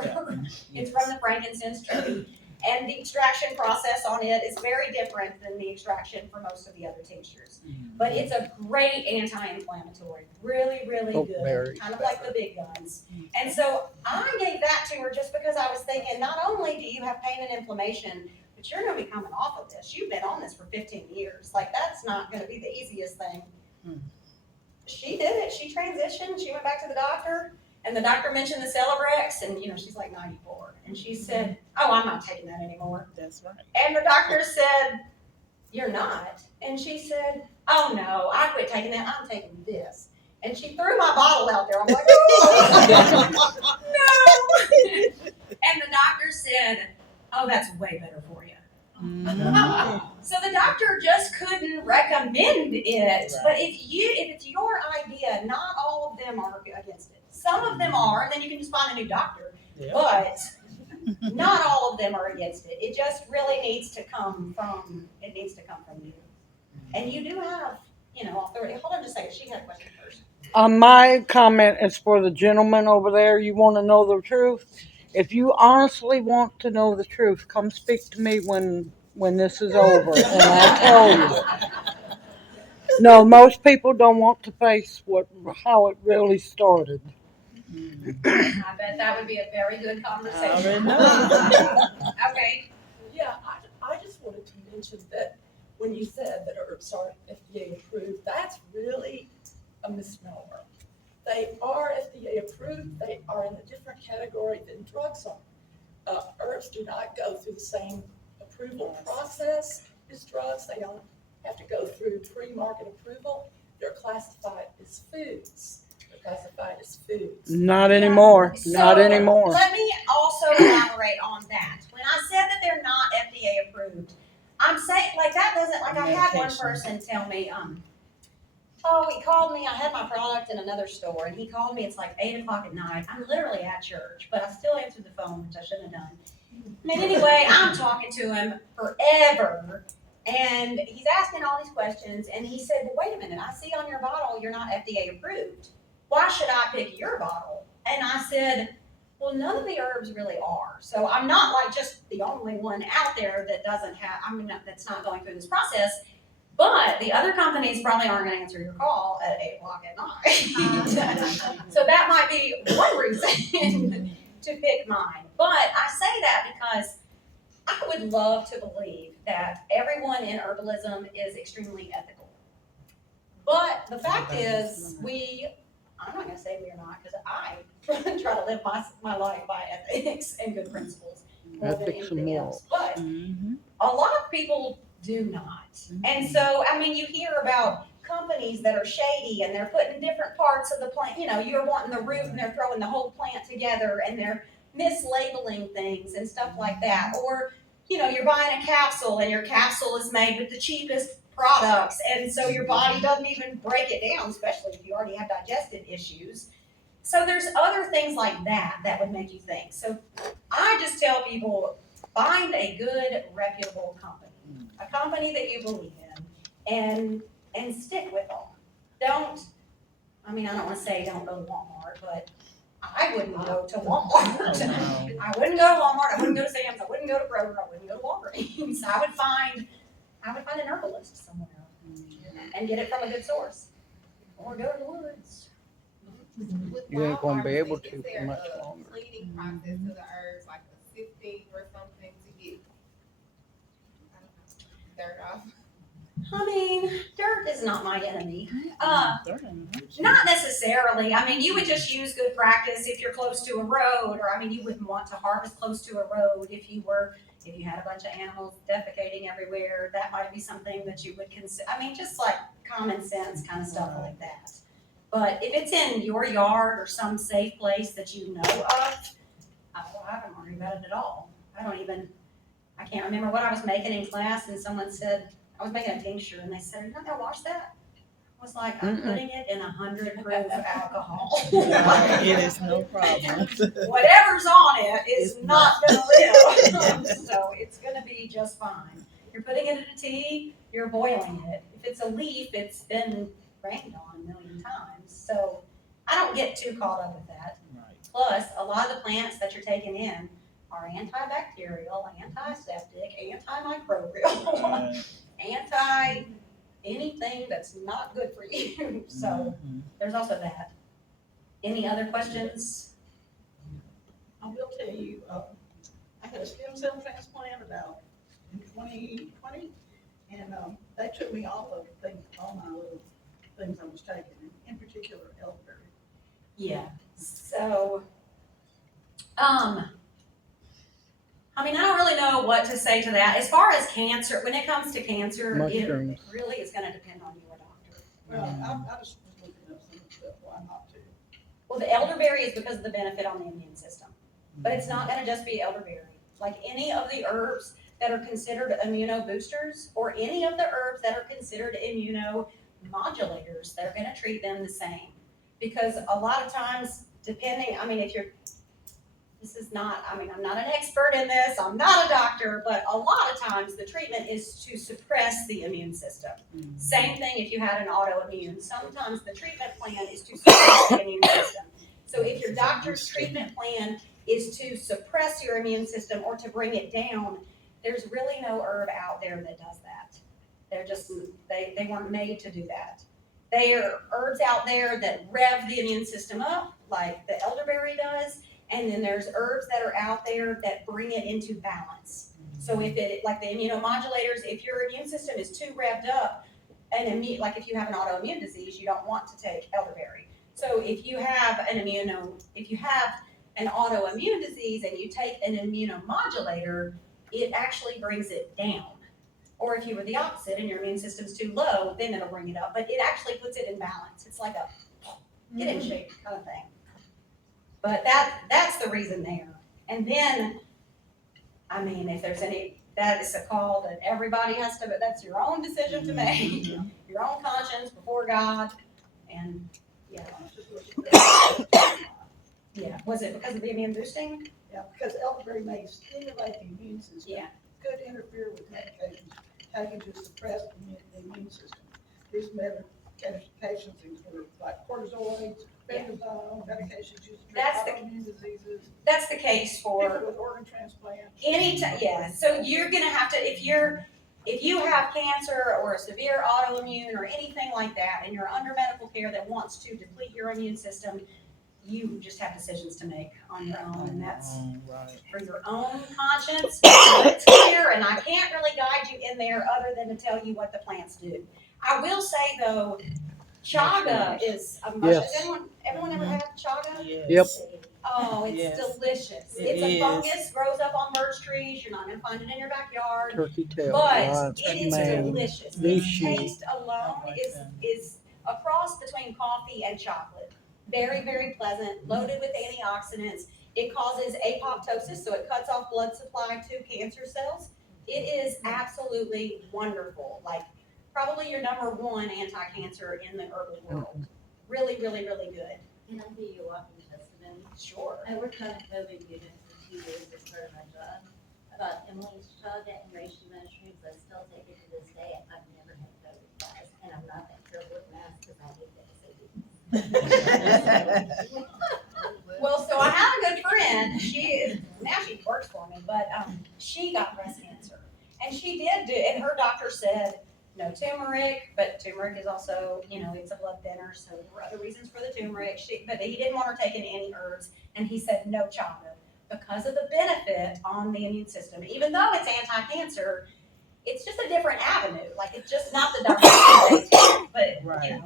It's from the frankincense tree. And the extraction process on it is very different than the extraction for most of the other tinctures. But it's a great anti-inflammatory, really, really good, kind of like the big guns. And so I gave that to her just because I was thinking, not only do you have pain and inflammation, but you're going to be coming off of this. You've been on this for 15 years. Like, that's not going to be the easiest thing. She did it. She transitioned. She went back to the doctor. And the doctor mentioned the Celebrex, and she's like 94. And she said, oh, I'm not taking that anymore. That's right. And the doctor said, you're not? And she said, oh no, I quit taking that. I'm taking this. And she threw my bottle out there. I'm like, oh, no. And the doctor said, oh, that's way better for you. So the doctor just couldn't recommend it. But if it's your idea, not all of them are against it. Some of them are, and then you can just find a new doctor. But not all of them are against it. It just really needs to come from you. And you do have, authority. Hold on just a second. She had a question first. My comment is for the gentleman over there. You want to know the truth? If you honestly want to know the truth, come speak to me when this is over, and I'll tell you. No, most people don't want to face how it really started. I bet that would be a very good conversation. Okay. Yeah, I just wanted to mention that when you said that herbs aren't FDA approved, that's really a misnomer. They are FDA approved. They are in a different category than drugs are. Herbs do not go through the same approval process as drugs. They don't have to go through pre-market approval. They're classified as foods. Not anymore. So, Not anymore. Let me also elaborate on that. When I said that they're not FDA approved, I'm saying, like, that doesn't, like, I had one person tell me, he called me, I had my product in another store, and he called me, it's like 8 o'clock at night. I'm literally at church, but I still answered the phone, which I shouldn't have done. And anyway, I'm talking to him forever, and he's asking all these questions, and he said, well, wait a minute, I see on your bottle you're not FDA approved. Why should I pick your bottle? And I said, well, none of the herbs really are. So I'm not like just the only one out there that doesn't have, that's not going through this process. But the other companies probably aren't going to answer your call at 8 o'clock at night. So that might be one reason to pick mine. But I say that because I would love to believe that everyone in herbalism is extremely ethical. But the fact is, I'm not going to say we are not, because I try to live my life by ethics and good principles more than anything else. But a lot of people do not. And so, I mean, you hear about companies that are shady and they're putting different parts of the plant, you know, you're wanting the root and they're throwing the whole plant together and they're mislabeling things and stuff like that. Or, you know, you're buying a capsule and your capsule is made with the cheapest products, and so your body doesn't even break it down, especially if you already have digestive issues. So there's other things like that that would make you think. So I just tell people, find a good, reputable company, a company that you believe in, and stick with them. Don't, I mean, I don't want to say don't go to Walmart, but I wouldn't go to Walmart. I wouldn't go to Walmart. I wouldn't go to Sam's. I wouldn't go to Kroger. I wouldn't go to Walgreens. I would find an herbalist somewhere and get it from a good source, or go to the woods. With You ain't gonna be wild able harvesting, to is for there much a longer. cleaning process to the herbs, like a sifting or something to get, I don't know, dirt off? I mean, dirt is not my enemy. Not necessarily. I mean, you would just use good practice if you're close to a road, or I mean, you wouldn't want to harvest close to a road if you had a bunch of animals defecating everywhere. That might be something that you would consider. I mean, just like common sense kind of stuff like that. But if it's in your yard or some safe place that you know of, I don't worry about it at all. I can't remember what I was making in class, and someone said, I was making a tincture, and they said, "You're not gonna wash that?" I was like, "I'm putting it in 100 proof alcohol." It is no problem. Whatever's on it is not gonna live. So it's gonna be just fine. You're putting it in a tea, you're boiling it. If it's a leaf, it's been rained on a million times. So I don't get too caught up with that. Plus, a lot of the plants that you're taking in are antibacterial, antiseptic, antimicrobial, anti anything that's not good for you. So there's also that. Any other questions? I will tell you, I had a stem cell transplant about in 2020, and they took me off of all my little things I was taking, in particular elderberry. Yeah. So, I mean, I don't really know what to say to that. As far as cancer, when it comes to cancer, Mushrooms. it really is going to depend on your doctor. Well, I just was looking up some of the stuff, why not to? Well, the elderberry is because of the benefit on the immune system, but it's not going to just be elderberry. Like any of the herbs that are considered immunoboosters, or any of the herbs that are considered immunomodulators, they're going to treat them the same. Because a lot of times, depending, I mean, I'm not an expert in this, I'm not a doctor, but a lot of times the treatment is to suppress the immune system. Same thing if you had an autoimmune. Sometimes the treatment plan is to suppress the immune system. So if your doctor's treatment plan is to suppress your immune system or to bring it down, there's really no herb out there that does that. They weren't made to do that. There are herbs out there that rev the immune system up, like the elderberry does, and then there's herbs that are out there that bring it into balance. So like the immunomodulators, if your immune system is too revved up, like if you have an autoimmune disease, you don't want to take elderberry. So if you have an autoimmune disease and you take an immunomodulator, it actually brings it down. Or if you were the opposite and your immune system's too low, then it'll bring it up. But it actually puts it in balance. It's like a get in shape kind of thing. But that's the reason there. And then, I mean, if there's that is a call that everybody has to, but that's your own decision to make, your own conscience before God. And yeah. Yeah. Was it because of the immune boosting? Yeah, because elderberry may stimulate the immune system. Yeah. Could interfere with medications taken to suppress the immune system. These medications include like cortisoids, prednisone, medications used to treat autoimmune diseases. That's the case for People with organ transplants. anytime. Yeah. So you're gonna have to, if you have cancer or a severe autoimmune or anything like that, and you're under medical care that wants to deplete your immune system, you just have decisions to make on your own, and that's for your own conscience. It's clear, and I can't really guide you in there other than to tell you what the plants do. I will say though, chaga is a mushroom. Yes. Has everyone ever had chaga? Yep. Oh, it's Yes. delicious. It It's a is. fungus, grows up on birch trees. You're not gonna find it in your backyard. Turkey tail. But it is man, delicious. this Its shoe. taste alone I like is that. is a cross between coffee and chocolate. Very, very pleasant, loaded with antioxidants. It causes apoptosis, so it cuts off blood supply to cancer cells. It is absolutely wonderful. Like probably your number one anti-cancer in the herbal world. Really, really, really good. Can I be your walking testimony? Sure. I worked on a COVID unit for 2 years as part of my job. About Emily's Chaga and reishi mushrooms, I still take it to this day. I've never had COVID, guys, and I'm not that careful with masks because I hate that. Well, so I have a good friend. Now she works for me, but she got breast cancer, and she did do. And her doctor said no turmeric, but turmeric is also, it's a blood thinner, so there were other reasons for the turmeric. But he didn't want her taking any herbs, and he said no chaga because of the benefit on the immune system. Even though it's anti-cancer, it's just a different avenue. Like it's just not the direct, but Right.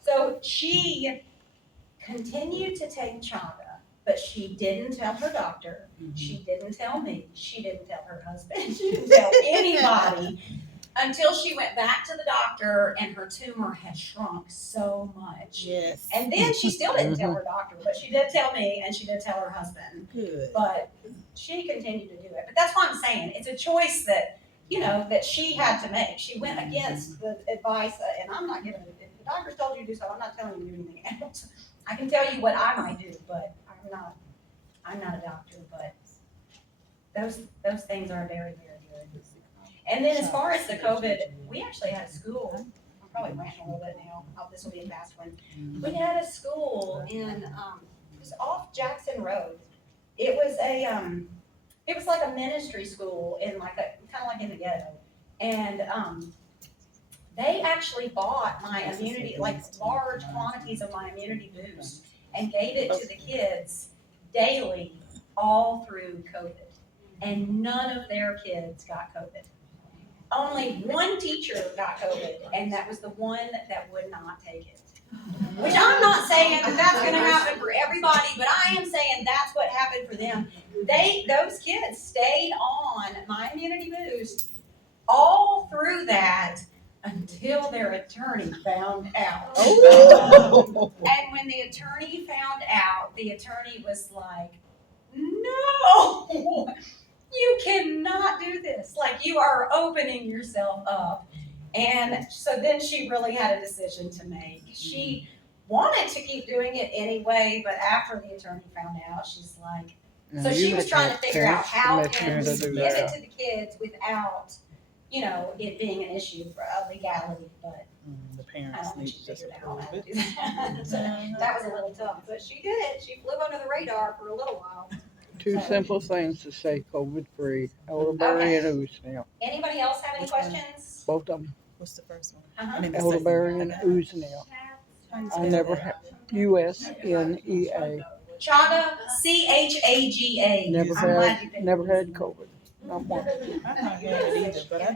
So she continued to take chaga, but she didn't tell her doctor. She didn't tell me. She didn't tell her husband. She didn't tell anybody until she went back to the doctor and her tumor had shrunk so much. Yes. And then she still didn't tell her doctor, but she did tell me and she did tell her husband. Good. But she continued to do it. But that's what I'm saying. It's a choice that, that she had to make. She went against the advice, and I'm not giving it. If the doctor's told you to do so, I'm not telling you to do anything else. I can tell you what I might do, but I'm not a doctor, but those things are very, very good. And then as far as the COVID, we actually had a school. I'm probably ranting a little bit now. This will be a fast one. We had a school in it was off Jackson Road. It was like a ministry school in kind of like in the ghetto, and they actually bought my immunity, like large quantities of my immunity boost, and gave it to the kids daily all through COVID. And none of their kids got COVID. Only one teacher got COVID, and that was the one that would not take it. Which I'm not saying that that's going to happen for everybody, but I am saying that's what happened for them. Those kids stayed on my immunity boost all through that until their attorney found out. Oh. And when the attorney found out, the attorney was like, no, you cannot do this. Like, you are opening yourself up. And so then she really had a decision to make. She wanted to keep doing it anyway, but after the attorney found out, she's like, so she was trying to figure out how can we give it to the kids without, it being an issue for legality, but The I parents don't think need she to just figured out how approve to it. do that. So that was a little tough, but she did it. She flew under the radar for a little while. Two simple things to say COVID-free. Elderberry and ooze now. Anybody else have any Which one? questions? Both of them. What's the first one? Uh-huh. I mean, the second Elderberry one. and I got it. ooze now. I never had USNEA. Chaga, CHAGA. Never I'm glad had you picked never it. had COVID. Not one. I've not had it either, but I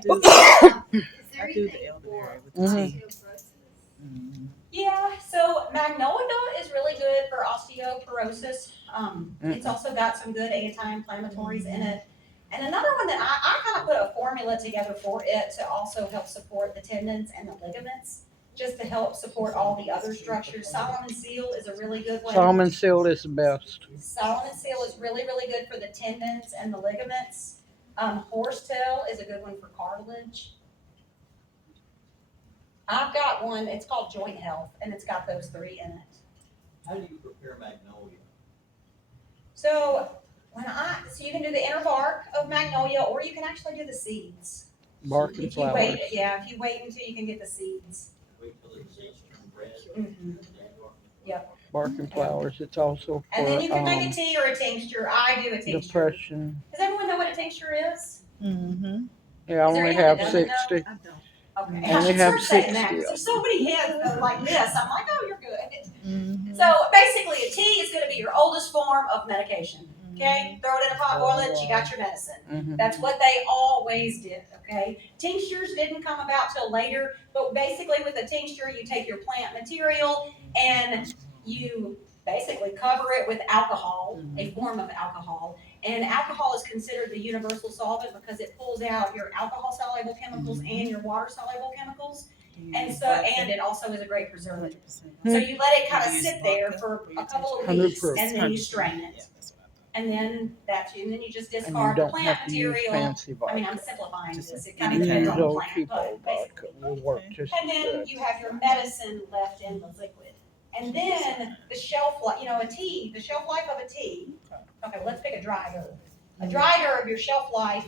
do the elderberry with the tea. Mhm. Yeah, so magnolia is really good for osteoporosis. It's also got some good anti-inflammatories in it. And another one that I kind of put a formula together for it to also help support the tendons and the ligaments, just to help support all the other structures. Solomon seal is a really good one. Salmon seal is the best. Solomon seal is really, really good for the tendons and the ligaments. Horsetail is a good one for cartilage. I've got one, it's called Joint Health, and it's got those three in it. How do you prepare magnolia? So you can do the inner bark of magnolia, or you can actually do the seeds. Bark and If you flowers. wait, if you wait until you can get the seeds. Wait till the seeds turn red. Mhm. Yep. Bark and flowers. It's also And then you can make a for tea or a tincture. I do a tincture. depression. Does everyone know what a tincture is? Mm-hmm. Yeah, I Is there only anyone have that doesn't know? 60. Okay. I I only should have start saying 60. that, 'cause there's so many heads that are like this. I'm like, oh, you're good. Mm-hmm. So basically, a tea is going to be your oldest form of medication. Okay, throw it in a pot, boil it. You got your medicine. Mhm. That's what they always did. Okay, tinctures didn't come about till later, but basically with a tincture, you take your plant material and you basically cover it with alcohol, a form of alcohol. And alcohol is considered the universal solvent because it pulls out your alcohol soluble chemicals and your water soluble chemicals. And so, and it also is a great preservative. So you let it kind of sit there for a couple of weeks, and then you strain it. And then and then you just And you discard the don't plant have to use material. fancy I mean, vodka. I'm simplifying this, it kind of You depends use on the old plant, cheap but old basically. vodka. Will work just And as then good. you have your medicine left in the liquid. And then the shelf life, a tea, the shelf life of a tea. Okay, let's pick a dry herb. A dry herb, your shelf life,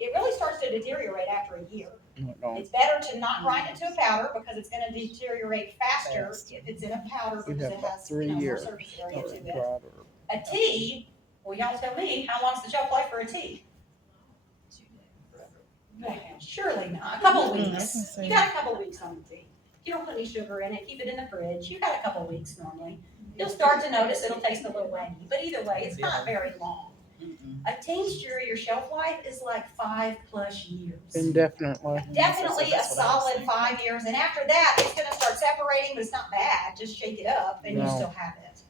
it really starts to deteriorate after a year. No, It's better to not grind it to a powder because it's gonna deteriorate faster if it's in a powder you because have it about has, 3 more years. surface area to it. Dried herb. A tea, well, y'all tell me, how long's the shelf life for a tea? Surely not, a couple of weeks. You got a couple of weeks on the tea. You don't put any sugar in it, keep it in the fridge, you got a couple of weeks normally. You'll start to notice it'll taste a little wangy, but either way, it's not very long. A tincture, your shelf life is like 5+ years. Indefinitely. Definitely a solid 5 years, and after that, it's gonna start separating, but it's not bad, just shake it up and you No. still have it.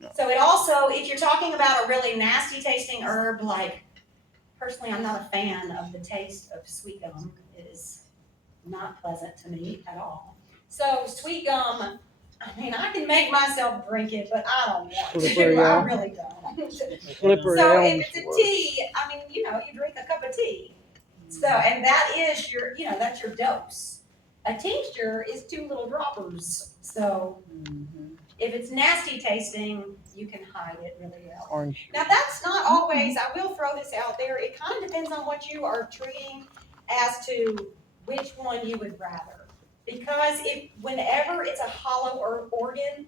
No. So it also, if you're talking about a really nasty tasting herb, like, personally, I'm not a fan of the taste of sweet gum. It is not pleasant to me at all. So sweet gum, I mean, I can make myself drink it, but I don't want Slippery to, I elm. really don't. Slippery So elm's if it's a worse. tea, I mean, you drink a cup of tea. So, and that is your, that's your dose. A tincture is 2 little droppers. So if it's nasty tasting, you can hide it really well. Orange. Now that's not always, I will throw this out there, it kind of depends on what you are treating as to which one you would rather. Because whenever it's a hollow organ,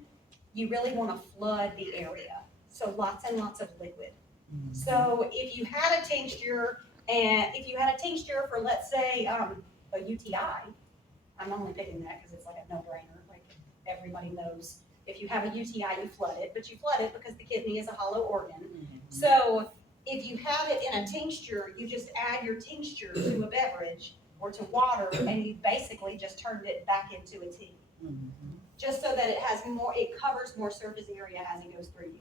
you really want to flood the area. So lots and lots of liquid. So if you had a tincture, for, let's say, a UTI, I'm only picking that because it's like a no-brainer, like everybody knows. If you have a UTI, you flood it, but you flood it because the kidney is a hollow organ. So if you have it in a tincture, you just add your tincture to a beverage or to water, and you basically just turned it back into a tea. Just so that it covers more surface area as it goes through you.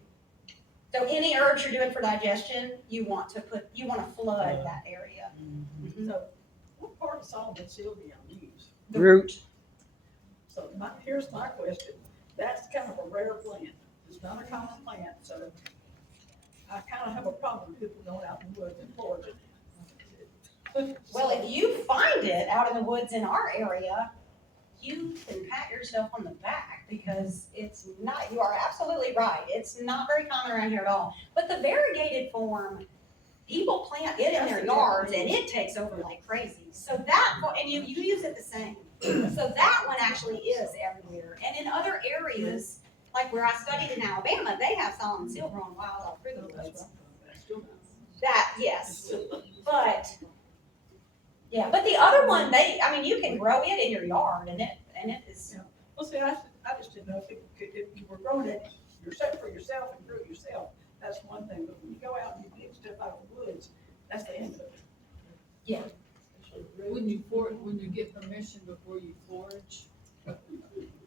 So any herbs you're doing for digestion, you want to flood that area. So what part of solvent Sylvia use? The Root. So here's my question. That's kind of a rare plant. It's not a common plant, so I kind of have a problem with people going out in the woods and foraging. Well, if you find it out in the woods in our area, you can pat yourself on the back because you are absolutely right. It's not very common around here at all. But the variegated form, people plant it in their yards and it takes over like crazy. So and you use it the same. So that one actually is everywhere. And in other areas, like where I studied in Alabama, they have solid silver on wild all through the woods. Yes. But the other one, you can grow it in your yard and it is. Well, see, I just didn't know if you were growing it yourself for yourself and grew it yourself, that's one thing. But when you go out and you pick stuff out of the woods, that's the end of it. Yeah. When you get permission before you forage?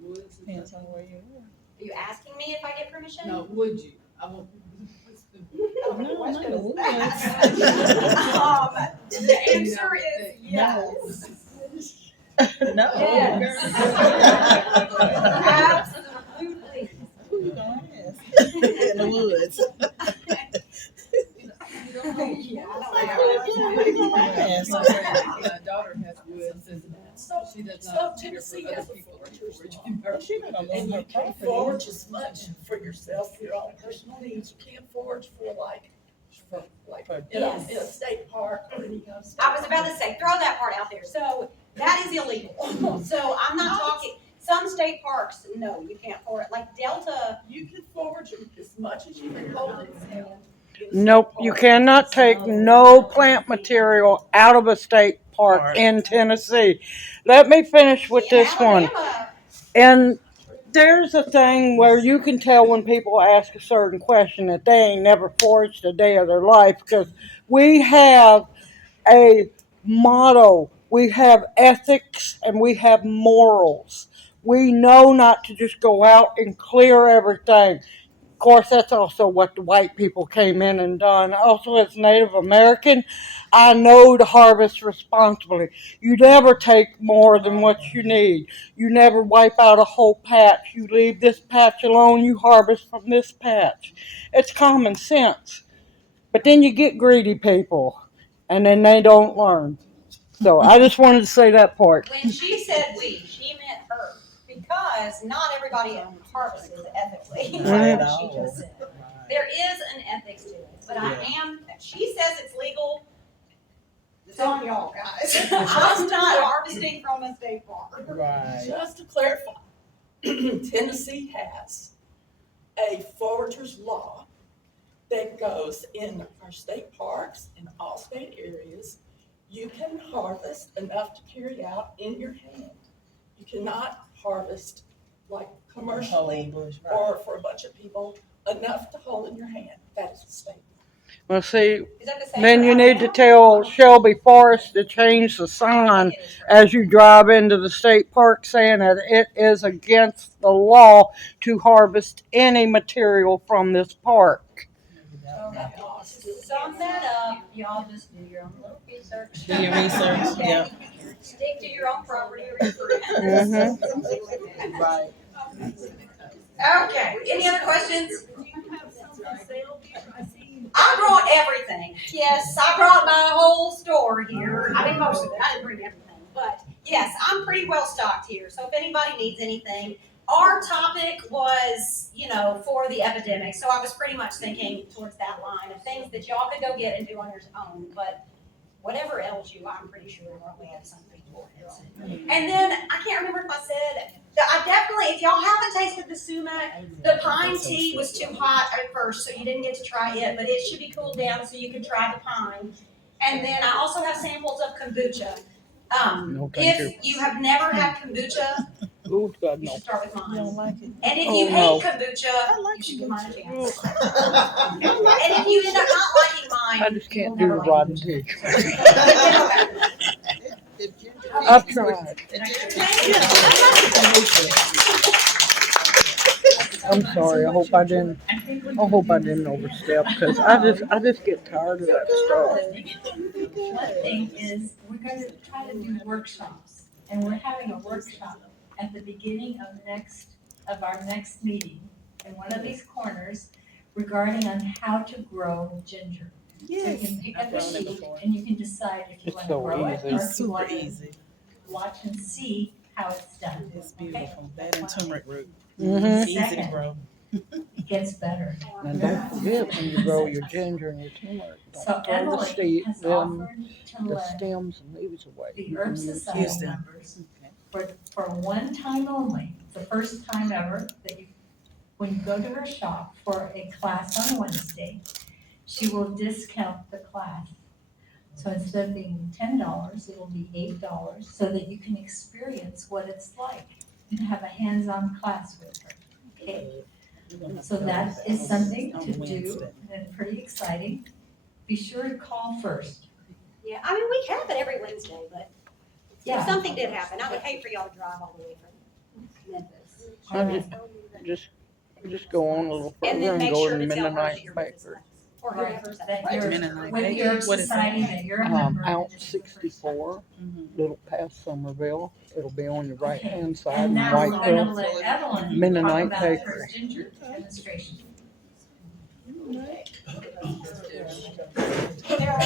Woods? Depends on where you live. Are you asking me if I get permission? No, would you? I won't. I don't know what No, question is no, that. The answer is yes. No. Yes. Absolutely. Who you gonna ask? In the woods. Yeah, My daughter has woods and she does So not. Tennessee care has for a other people forager's foraging. Well, she gonna And lose you her can't property. forage as much for yourself, for your own personal needs. You can't forage for in a state park or any kind of state. I was about to say, throw that part out there. So that is illegal. So I'm not talking, some state parks, no, you can't forage. Like Delta, You can forage as much as you can hold in your hand. Nope, you cannot take no plant material out of a state park in Tennessee. Let me finish with in this one. Alabama, And there's a thing where you can tell when people ask a certain question that they ain't never foraged a day of their life, because we have a motto, we have ethics, and we have morals. We know not to just go out and clear everything. course, that's also what the white people came in and done. Also, as Native American, I know to harvest responsibly. You never take more than what you need. You never wipe out a whole patch. You leave this patch alone, you harvest from this patch. It's common sense. But then you get greedy people, and then they don't learn. So I just wanted to say that part. When she said we, she meant her, because not everybody harvests ethically, like what she just said. There is an ethics to it, but she says it's legal. It's on y'all, guys. I'm not harvesting from a state farm. Right. Just to clarify, Tennessee has a forager's law that goes in our state parks, in all state areas. You can harvest enough to carry out in your hand. You cannot harvest like commercially or for a bunch of people, enough to hold in your hand. That is the state. Well, see, Is that the same then for you need to Alabama? tell Shelby Forest to change the sign as you drive into the state park saying that it is against the law to harvest any material from this park. Sum that up, y'all just do your own little research. Do your research, yeah. Stick to your own property or your friends. Right. Okay, any other questions? I brought everything. Yes, I brought my whole store here. I mean, most of it. I didn't bring everything. But yes, I'm pretty well stocked here. So if anybody needs anything, our topic was, for the epidemic. So I was pretty much thinking towards that line of things that y'all could go get and do on your own. But whatever ails you, I'm pretty sure we have something for it. And then I can't remember if I said, I definitely, if y'all haven't tasted the sumac, the pine tea was too hot at first, so you didn't get to try it, but it should be cooled down so you can try the pine. And then I also have samples of kombucha. No, thank you. If you have never had kombucha, Oh, God, you no. should start with You mine. don't like it? And if Oh, you no. hate kombucha, like you should give mine a chance. Oh. And if you end up not liking mine, I just can't you'll do never the like rotten kombucha. tea. I've tried. I'm sorry. I hope I didn't overstep because I just get tired of that stuff. One thing is, we're going to try to do workshops, and we're having a workshop at the beginning of our next meeting in one of these corners regarding on how to grow ginger. So you can pick up a sheet and you can decide if you It's want to so grow it easy. or It's if you super want to easy. watch and see how it's done. It's beautiful. That and turmeric root. Mm-hmm. Easy to Second, grow. it gets better. And don't forget when you grow your ginger and your turmeric, So don't throw Emily has offered to the let stems and leaves away. the You Herb can use Society Use them. members for one time only, the first time ever, that when you go to her shop for a class on Wednesday, she will discount the class. So instead of being $10, it'll be $8 so that you can experience what it's like and have a hands-on class with her. Okay, so that is something to do and pretty exciting. Be sure to call first. Yeah, I mean, we have it every Wednesday, but if Yeah. something did happen, I would hate for y'all to drive all the way from Memphis. I just go on a little And further then and make go sure to to tell her that Mennonite you're with this Bakery. class, or Right, whoever's at that the you're Mennonite with Bakery. your What is society, that you're a member. Out and this is the first time. 64, little past Somerville. It'll be on your right hand side And in now we're White gonna Hill. let Evelyn talk Mennonite about her Bakery. ginger demonstration. There are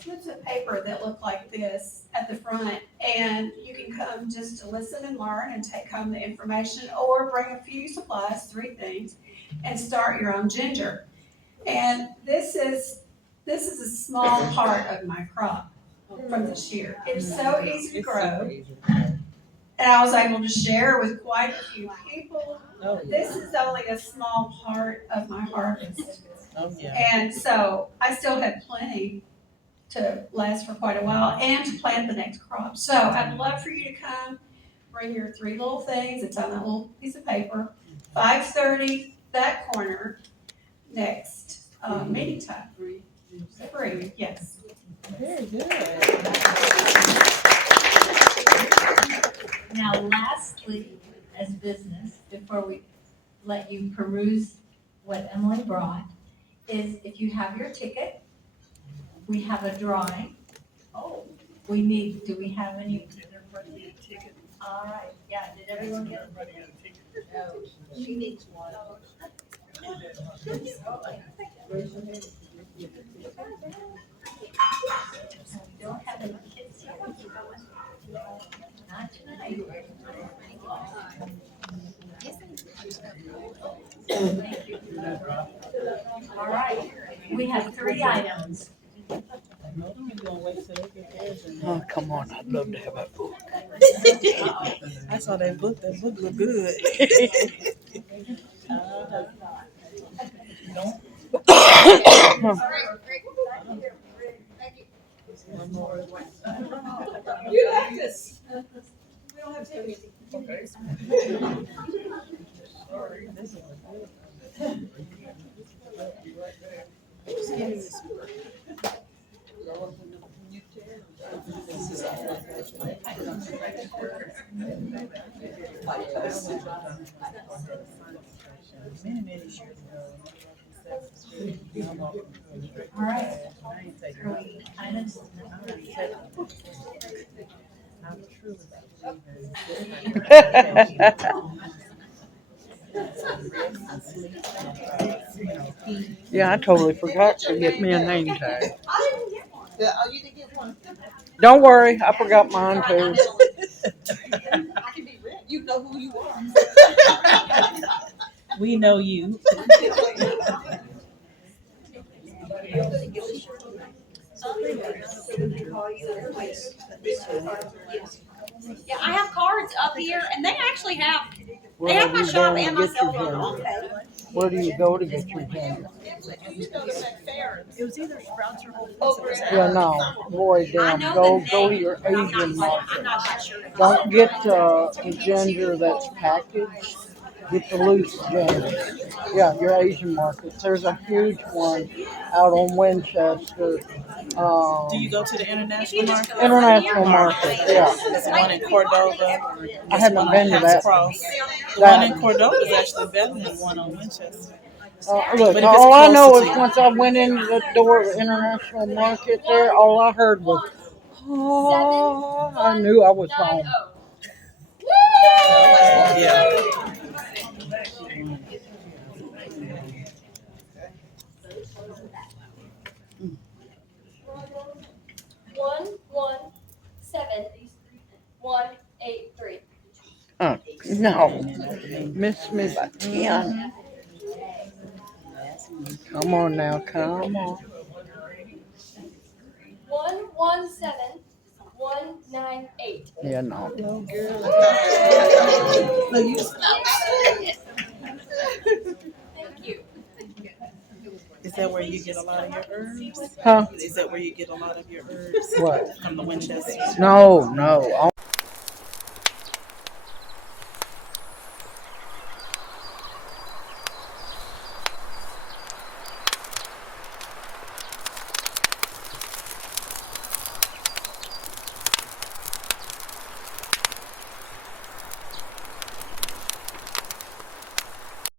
slips of paper that look like this at the front, and you can come just to listen and learn and take home the information, or bring a few supplies, 3 things, and start your own ginger. And this is a small part of my crop from this year. It's so easy to grow, and I was able to share with quite a few people. This is only a small part of my harvest. Oh, yeah. And so I still have plenty to last for quite a while and to plant the next crop. So I'd love for you to come, bring your 3 little things. It's on that little piece of paper. 5:30, that corner, next meeting time. Free, yes. Very good. Now lastly, as business, before we let you peruse what Emily brought is if you have your ticket, we have a drawing. Oh, do we have any? All right, yeah, did everyone get it? No, she needs one. Don't have any kids here. Not tonight. Thank you. All right, we have 3 items. Oh, come on, I'd love to have that book. I saw that book. That book looked good. You like this? We don't have to. Sorry, this is many years ago. All right. Items. Yeah, I totally forgot to get me a name tag. I didn't get one. Yeah, oh, you didn't get one? Don't worry, I forgot mine too. I can be rich. You know who you are. We know you. Yeah, I have cards up here, and they actually have, Where they have my you shop going and to my get cell your phone. ginger? Where do you go to get your ginger? You go to McFerrin's. It was either Sprouts or Whole Over Foods. Yeah, no, boy, I damn, know go the to name, your but I'm Asian not market. quite sure. Don't get the ginger that's packaged. Get the loose ginger. Yeah, your Asian markets. There's a huge one out on Winchester. Do you go to the international market? International market, yeah. There's one in Cordova. I haven't been to that. Cross. The That- one in Cordova is actually better than the one on Winchester. Look, But if it's all I know closer is to you. once I went into the door of the international market there, all I heard was, oh, I knew I was home. Yeah. One, one, 7, 1, 8, 3. No, miss me by 10. Come on now, come on. 1, 1, 7, 1, 9, 8. Yeah, no. Thank you. Is that where you get a lot of your herbs? Huh? Is that where you get a lot of your herbs? What? From the Winchester? No.